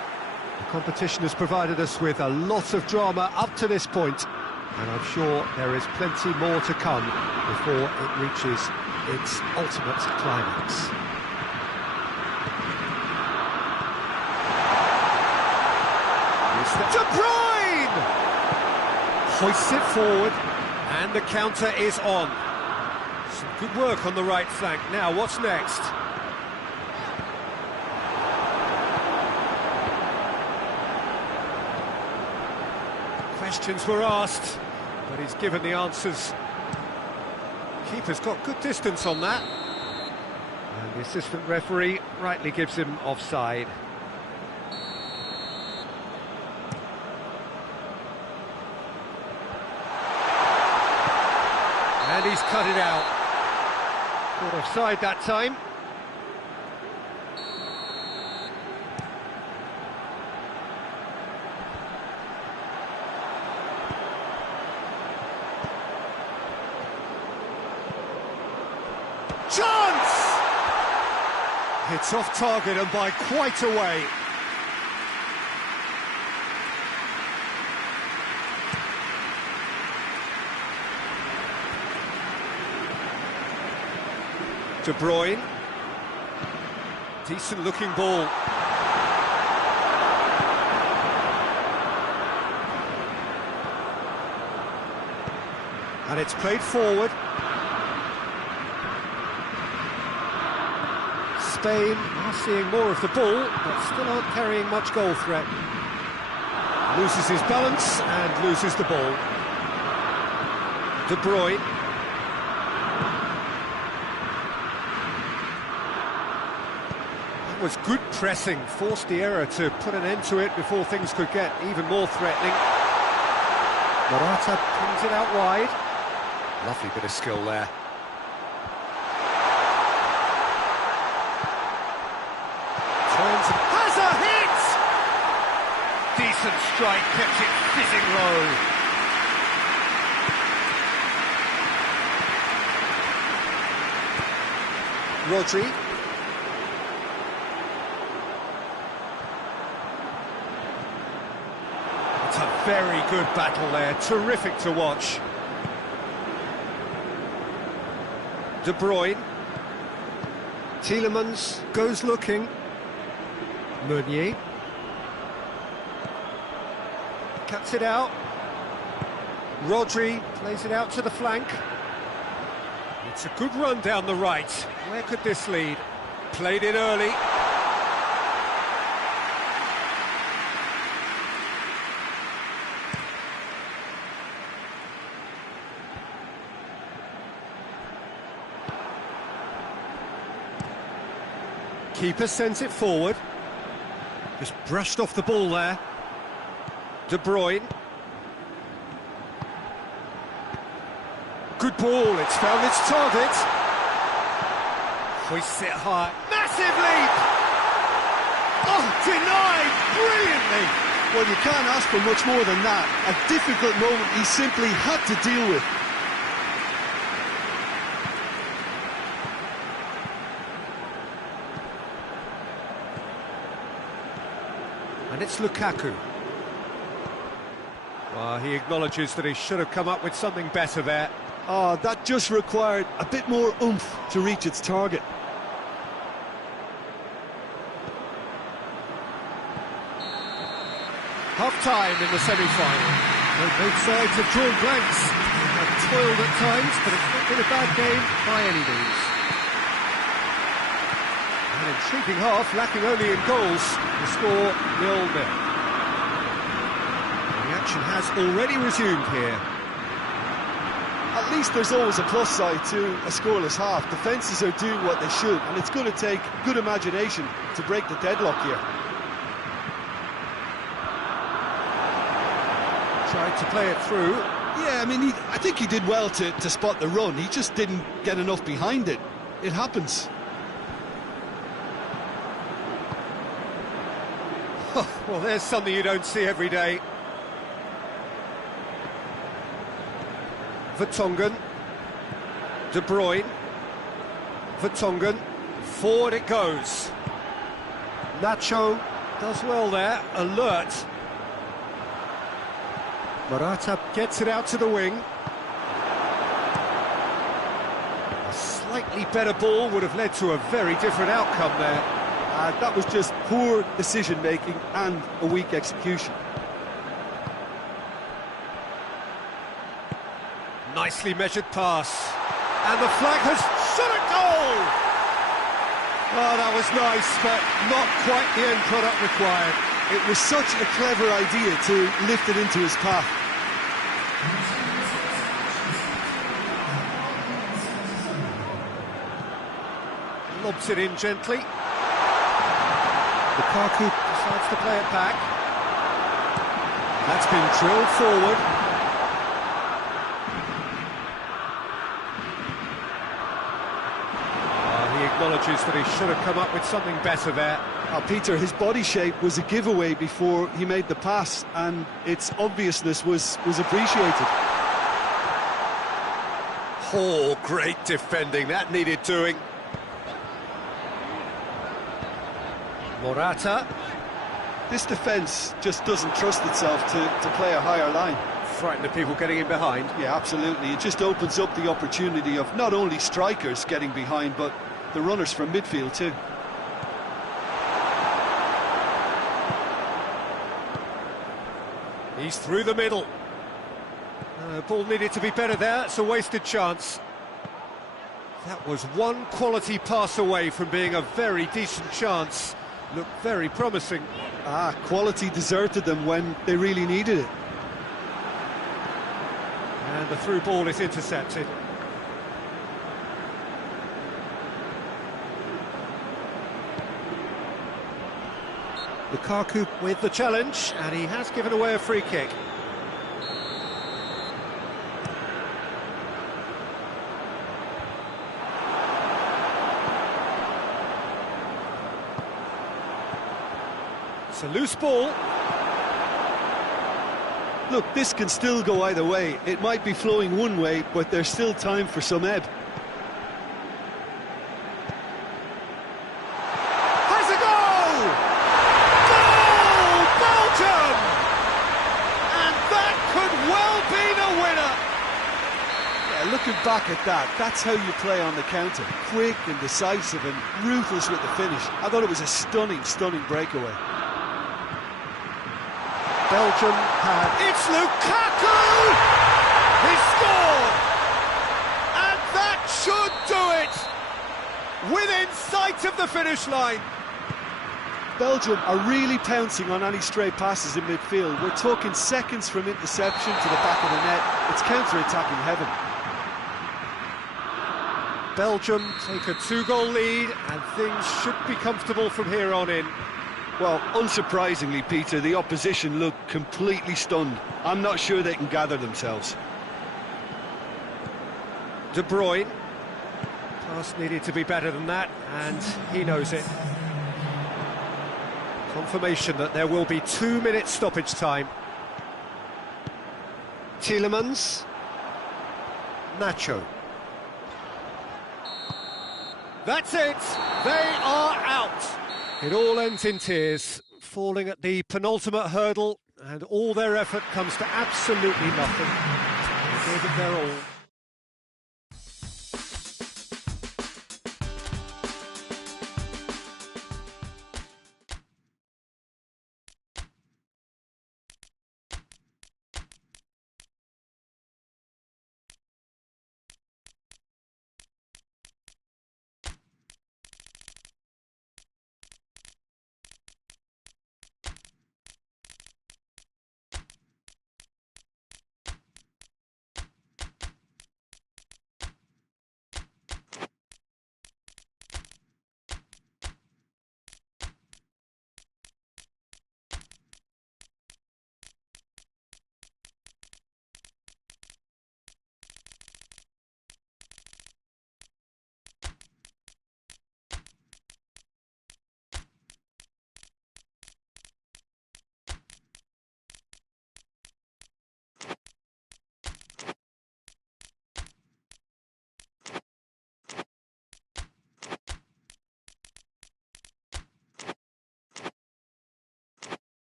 The competition has provided us with a lot of drama up to this point, and I'm sure there is plenty more to come before it reaches its ultimate climax. De Bruyne! Hoists it forward, and the counter is on. Some good work on the right flank. Now, what's next? Questions were asked, but he's given the answers. Keeper's got good distance on that. And the assistant referee rightly gives him offside. And he's cut it out. Caught offside that time. Chance! It's off target and by quite a way. De Bruyne. Decent looking ball. And it's played forward. Spain are seeing more of the ball, but still aren't carrying much goal threat. Loses his balance and loses the ball. De Bruyne. That was good pressing, forced the error to put an end to it before things could get even more threatening. Morata brings it out wide. Lovely bit of skill there. Has a hit! Decent strike, kept it fizzing low. Rodri. It's a very good battle there, terrific to watch. De Bruyne. Tielemans goes looking. Meunier cuts it out. Rodri plays it out to the flank. It's a good run down the right. Where could this lead? Played it early. Keeper sends it forward. Just brushed off the ball there. De Bruyne. Good ball, it's found its target. Hoists it high. Massive leap! Oh, denied brilliantly! Well, you can't ask for much more than that. A difficult moment he simply had to deal with. And it's Lukaku. Well, he acknowledges that he should have come up with something better there. Oh, that just required a bit more oomph to reach its target. Half-time in the semi-final. Well, both sides have drawn blanks. They have toiled at times, but it's not been a bad game by any means. An intriguing half, lacking only in goals. The score 0-0. The action has already resumed here. At least there's always a plus side to a scoreless half. Defences are doing what they should, and it's going to take good imagination to break the deadlock here. Tried to play it through. Yeah, I mean, I think he did well to spot the run. He just didn't get enough behind it. It happens. Oh, well, there's something you don't see every day. Vertonghen. De Bruyne. Vertonghen. Forward it goes. Nacho does well there, alert. Morata gets it out to the wing. A slightly better ball would have led to a very different outcome there. That was just poor decision-making and a weak execution. Nicely measured pass. And the flag has shot a goal! Oh, that was nice, but not quite the end product required. It was such a clever idea to lift it into his path. Lobs it in gently. Lukaku decides to play it back. That's been drilled forward. He acknowledges that he should have come up with something better there. Peter, his body shape was a giveaway before he made the pass, and its obviousness was appreciated. Oh, great defending, that needed doing. Morata. This defence just doesn't trust itself to play a higher line. Frightened of people getting in behind. Yeah, absolutely. It just opens up the opportunity of not only strikers getting behind, but the runners from midfield too. He's through the middle. Ball needed to be better there, it's a wasted chance. That was one quality pass away from being a very decent chance. Looked very promising. Quality deserted them when they really needed it. And the through ball is intercepted. Lukaku with the challenge, and he has given away a free kick. It's a loose ball. Look, this can still go either way. It might be flowing one way, but there's still time for some ebb. Has a goal! Goal! Belgium! And that could well be the winner. Yeah, looking back at that, that's how you play on the counter. Quick and decisive and ruthless with the finish. I thought it was a stunning, stunning breakaway. Belgium had... It's Lukaku! He scored! And that should do it! Within sight of the finish line. Belgium are really pouncing on any stray passes in midfield. We're talking seconds from interception to the back of the net. It's counter-attacking heaven. Belgium take a 2-goal lead, and things should be comfortable from here on in. Well, unsurprisingly, Peter, the opposition look completely stunned. I'm not sure they can gather themselves. De Bruyne. Pass needed to be better than that, and he knows it. Confirmation that there will be 2 minutes stoppage time. Tielemans. Nacho. That's it! They are out! It all ends in tears, falling at the penultimate hurdle, and all their effort comes to absolutely nothing. They gave it their all.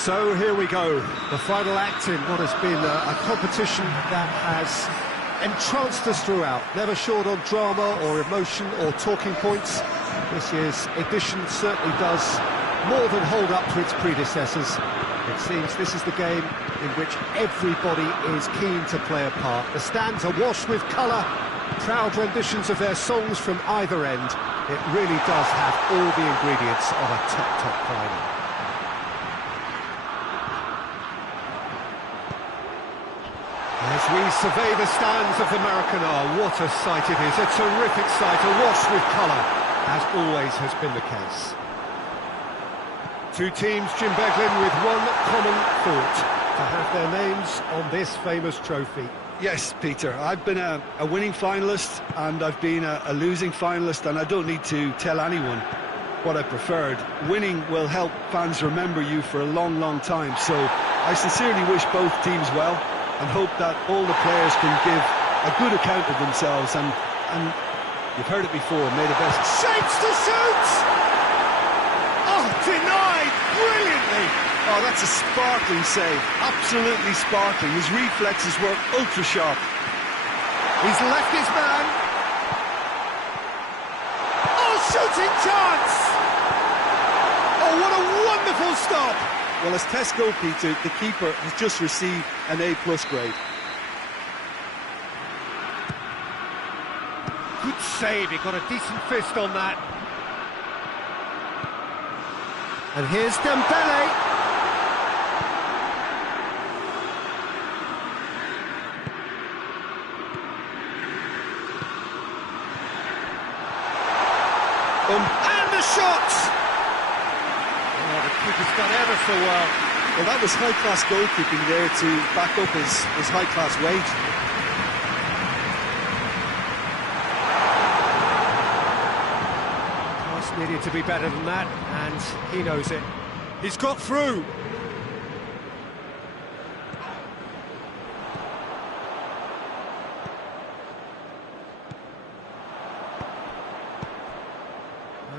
So here we go, the final act in what has been a competition that has entranced us throughout, never short on drama or emotion or talking points. This year's edition certainly does more than hold up to its predecessors. It seems this is the game in which everybody is keen to play a part. The stands are washed with colour, proud renditions of their songs from either end. It really does have all the ingredients of a top final. As we survey the stands of the Maracanã, what a sight it is, a terrific sight, awash with colour, as always has been the case. Two teams, Jim Beglin, with one common thought, to have their names on this famous trophy. Yes, Peter, I've been a winning finalist and I've been a losing finalist, and I don't need to tell anyone what I preferred. Winning will help fans remember you for a long, long time, so I sincerely wish both teams well and hope that all the players can give a good account of themselves, and you've heard it before, may the best... Shapes to shoot! Oh, denied brilliantly! Oh, that's a sparkling save, absolutely sparkling. His reflexes were ultra sharp. He's left his man. Oh, shooting chance! Oh, what a wonderful stop! Well, as test goalkeeper, the keeper has just received an A+ grade. Good save, he got a decent fist on that. And here's Dembele. And the shot! Oh, the keeper's done ever so well. Well, that was high-class goalkeeping there to back up his high-class wage. Pass needed to be better than that, and he knows it. He's got through.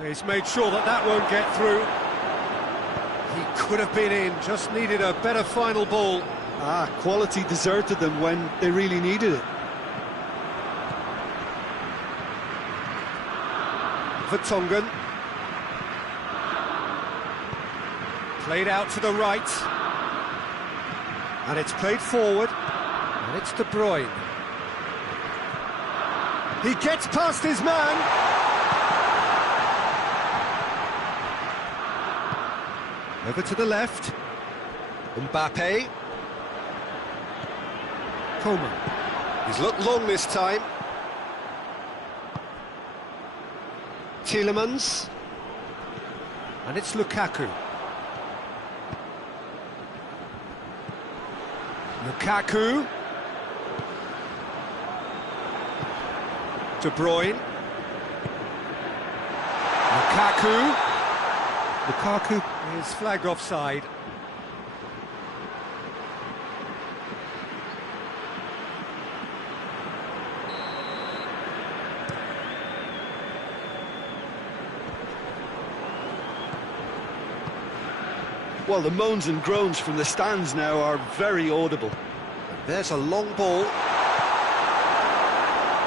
He's made sure that that won't get through. He could have been in, just needed a better final ball. Quality deserted them when they really needed it. Vertonghen. Played out to the right. And it's played forward. And it's De Bruyne. He gets past his man. Over to the left. Mbappe. Coman. He's looked long this time. Tielemans. And it's Lukaku. Lukaku. De Bruyne. Lukaku. Lukaku is flagged offside. Well, the moans and groans from the stands now are very audible. There's a long ball.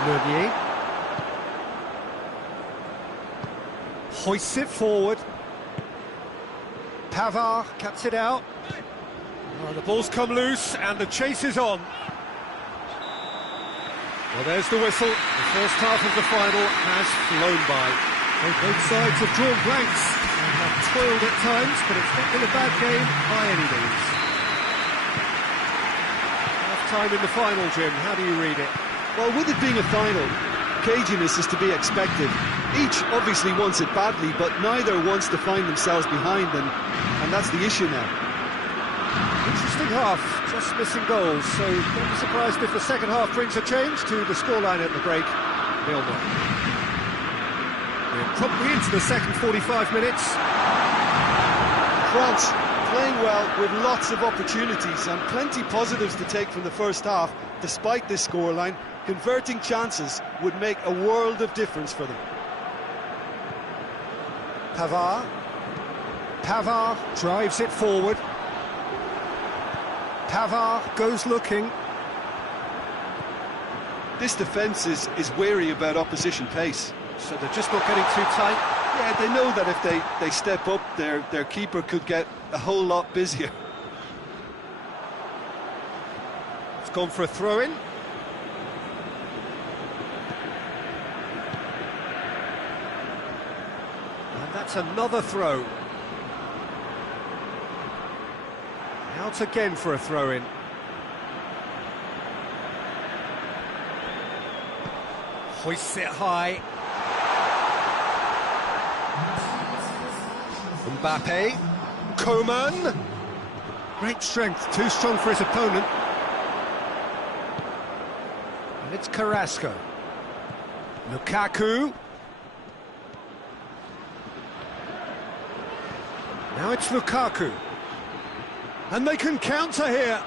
Meunier hoists it forward. Pavard cuts it out. Oh, the ball's come loose and the chase is on. Well, there's the whistle. The first half of the final has flown by. So both sides have drawn blanks and have toiled at times, but it's not been a bad game by any means. Half time in the final, Jim. How do you read it? Well, with it being a final, caginess is to be expected. Each obviously wants it badly, but neither wants to find themselves behind, and that's the issue now. Interesting half, just missing goals, so don't be surprised if the second half brings a change to the scoreline at the break. 0-0. We're probably into the second 45 minutes. France playing well with lots of opportunities and plenty positives to take from the first half, despite this scoreline. Converting chances would make a world of difference for them. Pavard drives it forward. Pavard goes looking. This defence is wary about opposition pace. So they're just not getting too tight. Yeah, they know that if they step up, their keeper could get a whole lot busier. It's gone for a throw-in. And that's another throw. Out again for a throw-in. Hoists it high. Mbappe. Coman. Great strength, too strong for his opponent. And it's Carrasco. Lukaku. Now it's Lukaku. And they can counter here.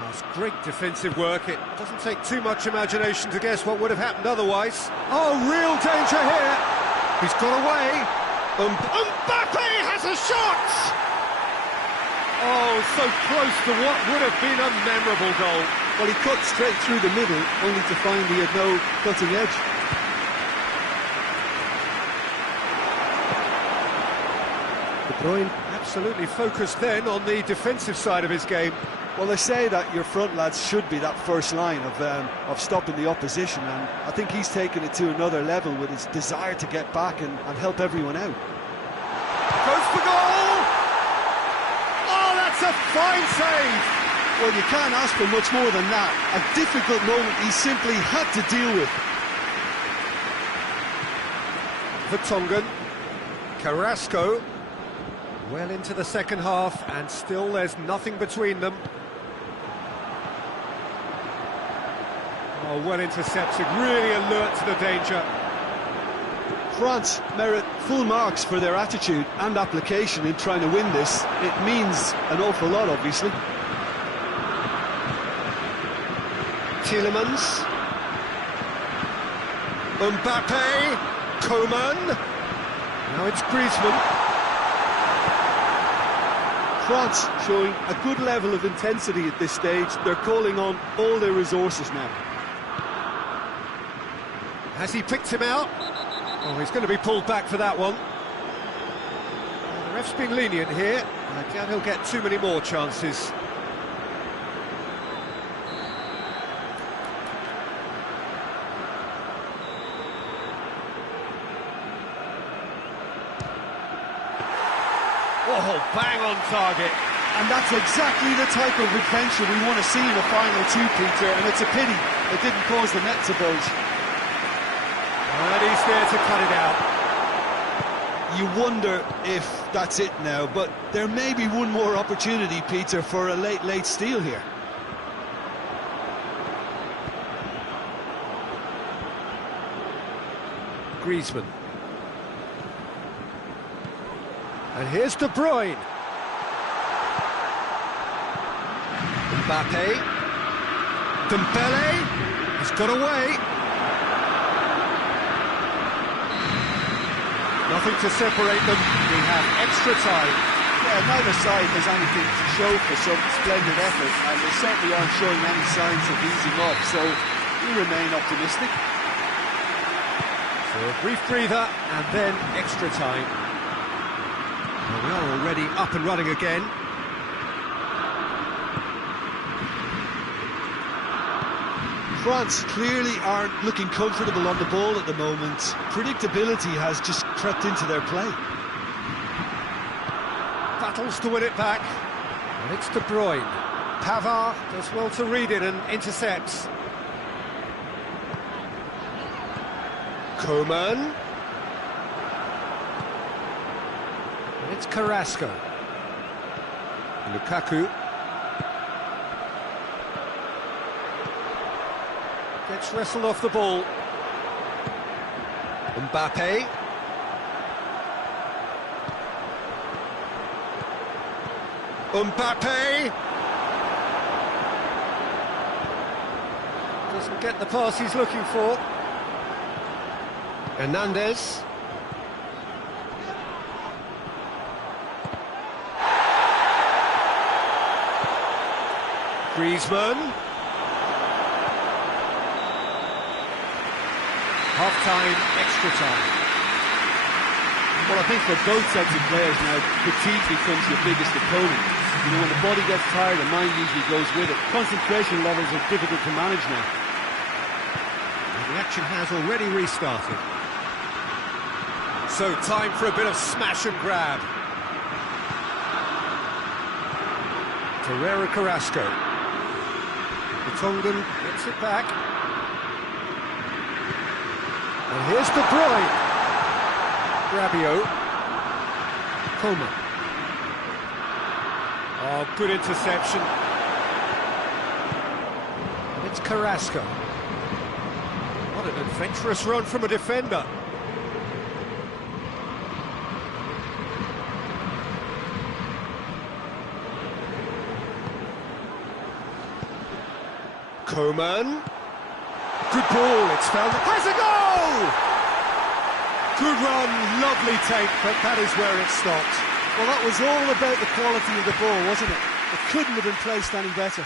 That's great defensive work. It doesn't take too much imagination to guess what would have happened otherwise. Oh, real danger here. He's got away. Mbappe has a shot! Oh, so close to what would have been a memorable goal. Well, he cut straight through the middle, only to find he had no cutting edge. De Bruyne absolutely focused then on the defensive side of his game. Well, they say that your front lads should be that first line of stopping the opposition, and I think he's taken it to another level with his desire to get back and help everyone out. Goes for goal! Oh, that's a fine save! Well, you can't ask for much more than that. A difficult moment he simply had to deal with. Vertonghen. Carrasco. Well into the second half, and still there's nothing between them. Oh, well intercepted, really alert to the danger. France merit full marks for their attitude and application in trying to win this. It means an awful lot, obviously. Tielemans. Mbappe. Coman. Now it's Griezmann. France showing a good level of intensity at this stage. They're calling on all their resources now. Has he picked him out? Oh, he's going to be pulled back for that one. Well, the ref's been lenient here. I doubt he'll get too many more chances. Oh, bang on target. And that's exactly the type of adventure we want to see in the final two, Peter, and it's a pity it didn't cause the net to bulge. And he's there to cut it out. You wonder if that's it now, but there may be one more opportunity, Peter, for a late steal here. Griezmann. And here's De Bruyne. Mbappe. Dembele. He's got away. Nothing to separate them. We have extra time. Yeah, neither side has anything to show for some splendid effort, and they certainly aren't showing any signs of easing up, so we remain optimistic. So a brief breather, and then extra time. Well, we are already up and running again. France clearly aren't looking comfortable on the ball at the moment. Predictability has just crept into their play. Battles to win it back. And it's De Bruyne. Pavard does well to read it and intercepts. Coman. And it's Carrasco. Lukaku. Gets wrestled off the ball. Mbappe. Mbappe. Doesn't get the pass he's looking for. Hernandez. Griezmann. Half-time, extra time. Well, I think for both sets of players now, fatigue becomes your biggest opponent. You know, when the body gets tired, the mind usually goes with it. Concentration levels are difficult to manage now. And the action has already restarted. So, time for a bit of smash and grab. Torreira Carrasco. Tongan gets it back. And here's De Bruyne. Rabiot. Coman. Oh, good interception. It's Carrasco. What an adventurous run from a defender. Coman. Good ball, it's found. Has a goal! Good run, lovely take, but that is where it stopped. Well, that was all about the quality of the ball, wasn't it? It couldn't have been placed any better.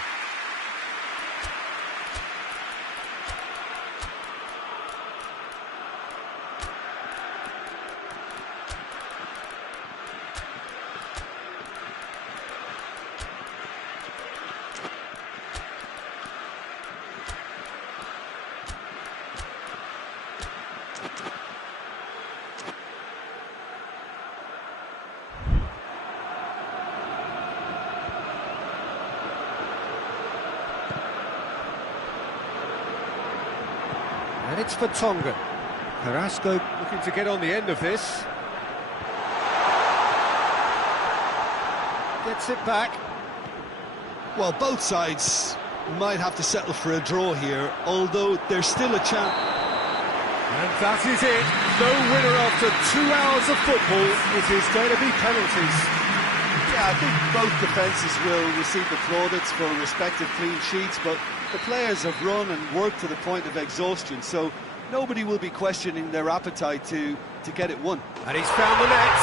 And it's for Tonga. Carrasco looking to get on the end of this. Gets it back. Well, both sides might have to settle for a draw here, although there's still a chance. And that is it. No winner after 2 hours of football. It is going to be penalties. Yeah, I think both defences will receive the plaudits for respective clean sheets, but the players have run and worked to the point of exhaustion, so nobody will be questioning their appetite to get it won. And he's found the net.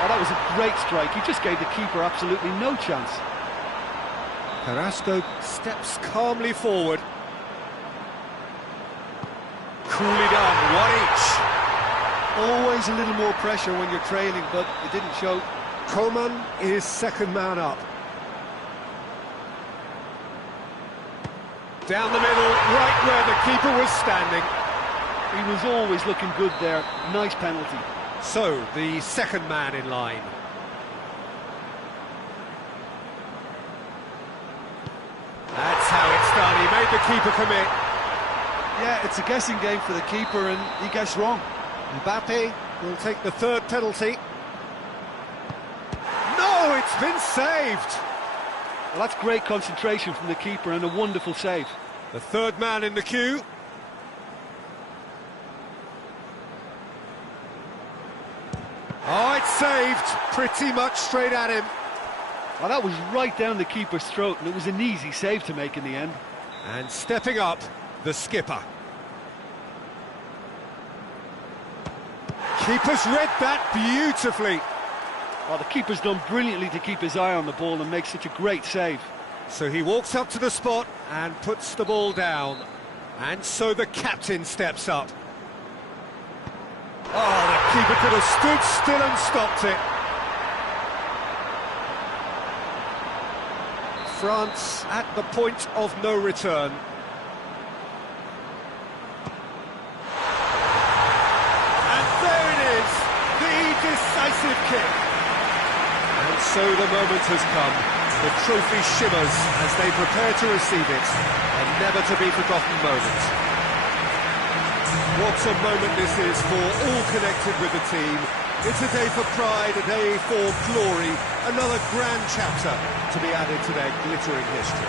Oh, that was a great strike. He just gave the keeper absolutely no chance. Carrasco steps calmly forward. Coolly done, one each. Always a little more pressure when you're trailing, but it didn't show. Coman is second man up. Down the middle, right where the keeper was standing. He was always looking good there. Nice penalty. So, the second man in line. That's how it's done. He made the keeper commit. Yeah, it's a guessing game for the keeper, and he guessed wrong. Mbappe will take the third penalty. No, it's been saved. Well, that's great concentration from the keeper and a wonderful save. The third man in the queue. Oh, it's saved. Pretty much straight at him. Well, that was right down the keeper's throat, and it was an easy save to make in the end. And stepping up, the skipper. Keeper's read that beautifully. Well, the keeper's done brilliantly to keep his eye on the ball and make such a great save. So he walks up to the spot and puts the ball down. And so the captain steps up. Oh, the keeper could have stood still and stopped it. France at the point of no return. And there it is, the decisive kick. And so the moment has come. The trophy shimmers as they prepare to receive it. A never-to-be-forgotten moment. What a moment this is for all connected with the team. It's a day for pride, a day for glory, another grand chapter to be added to their glittering history.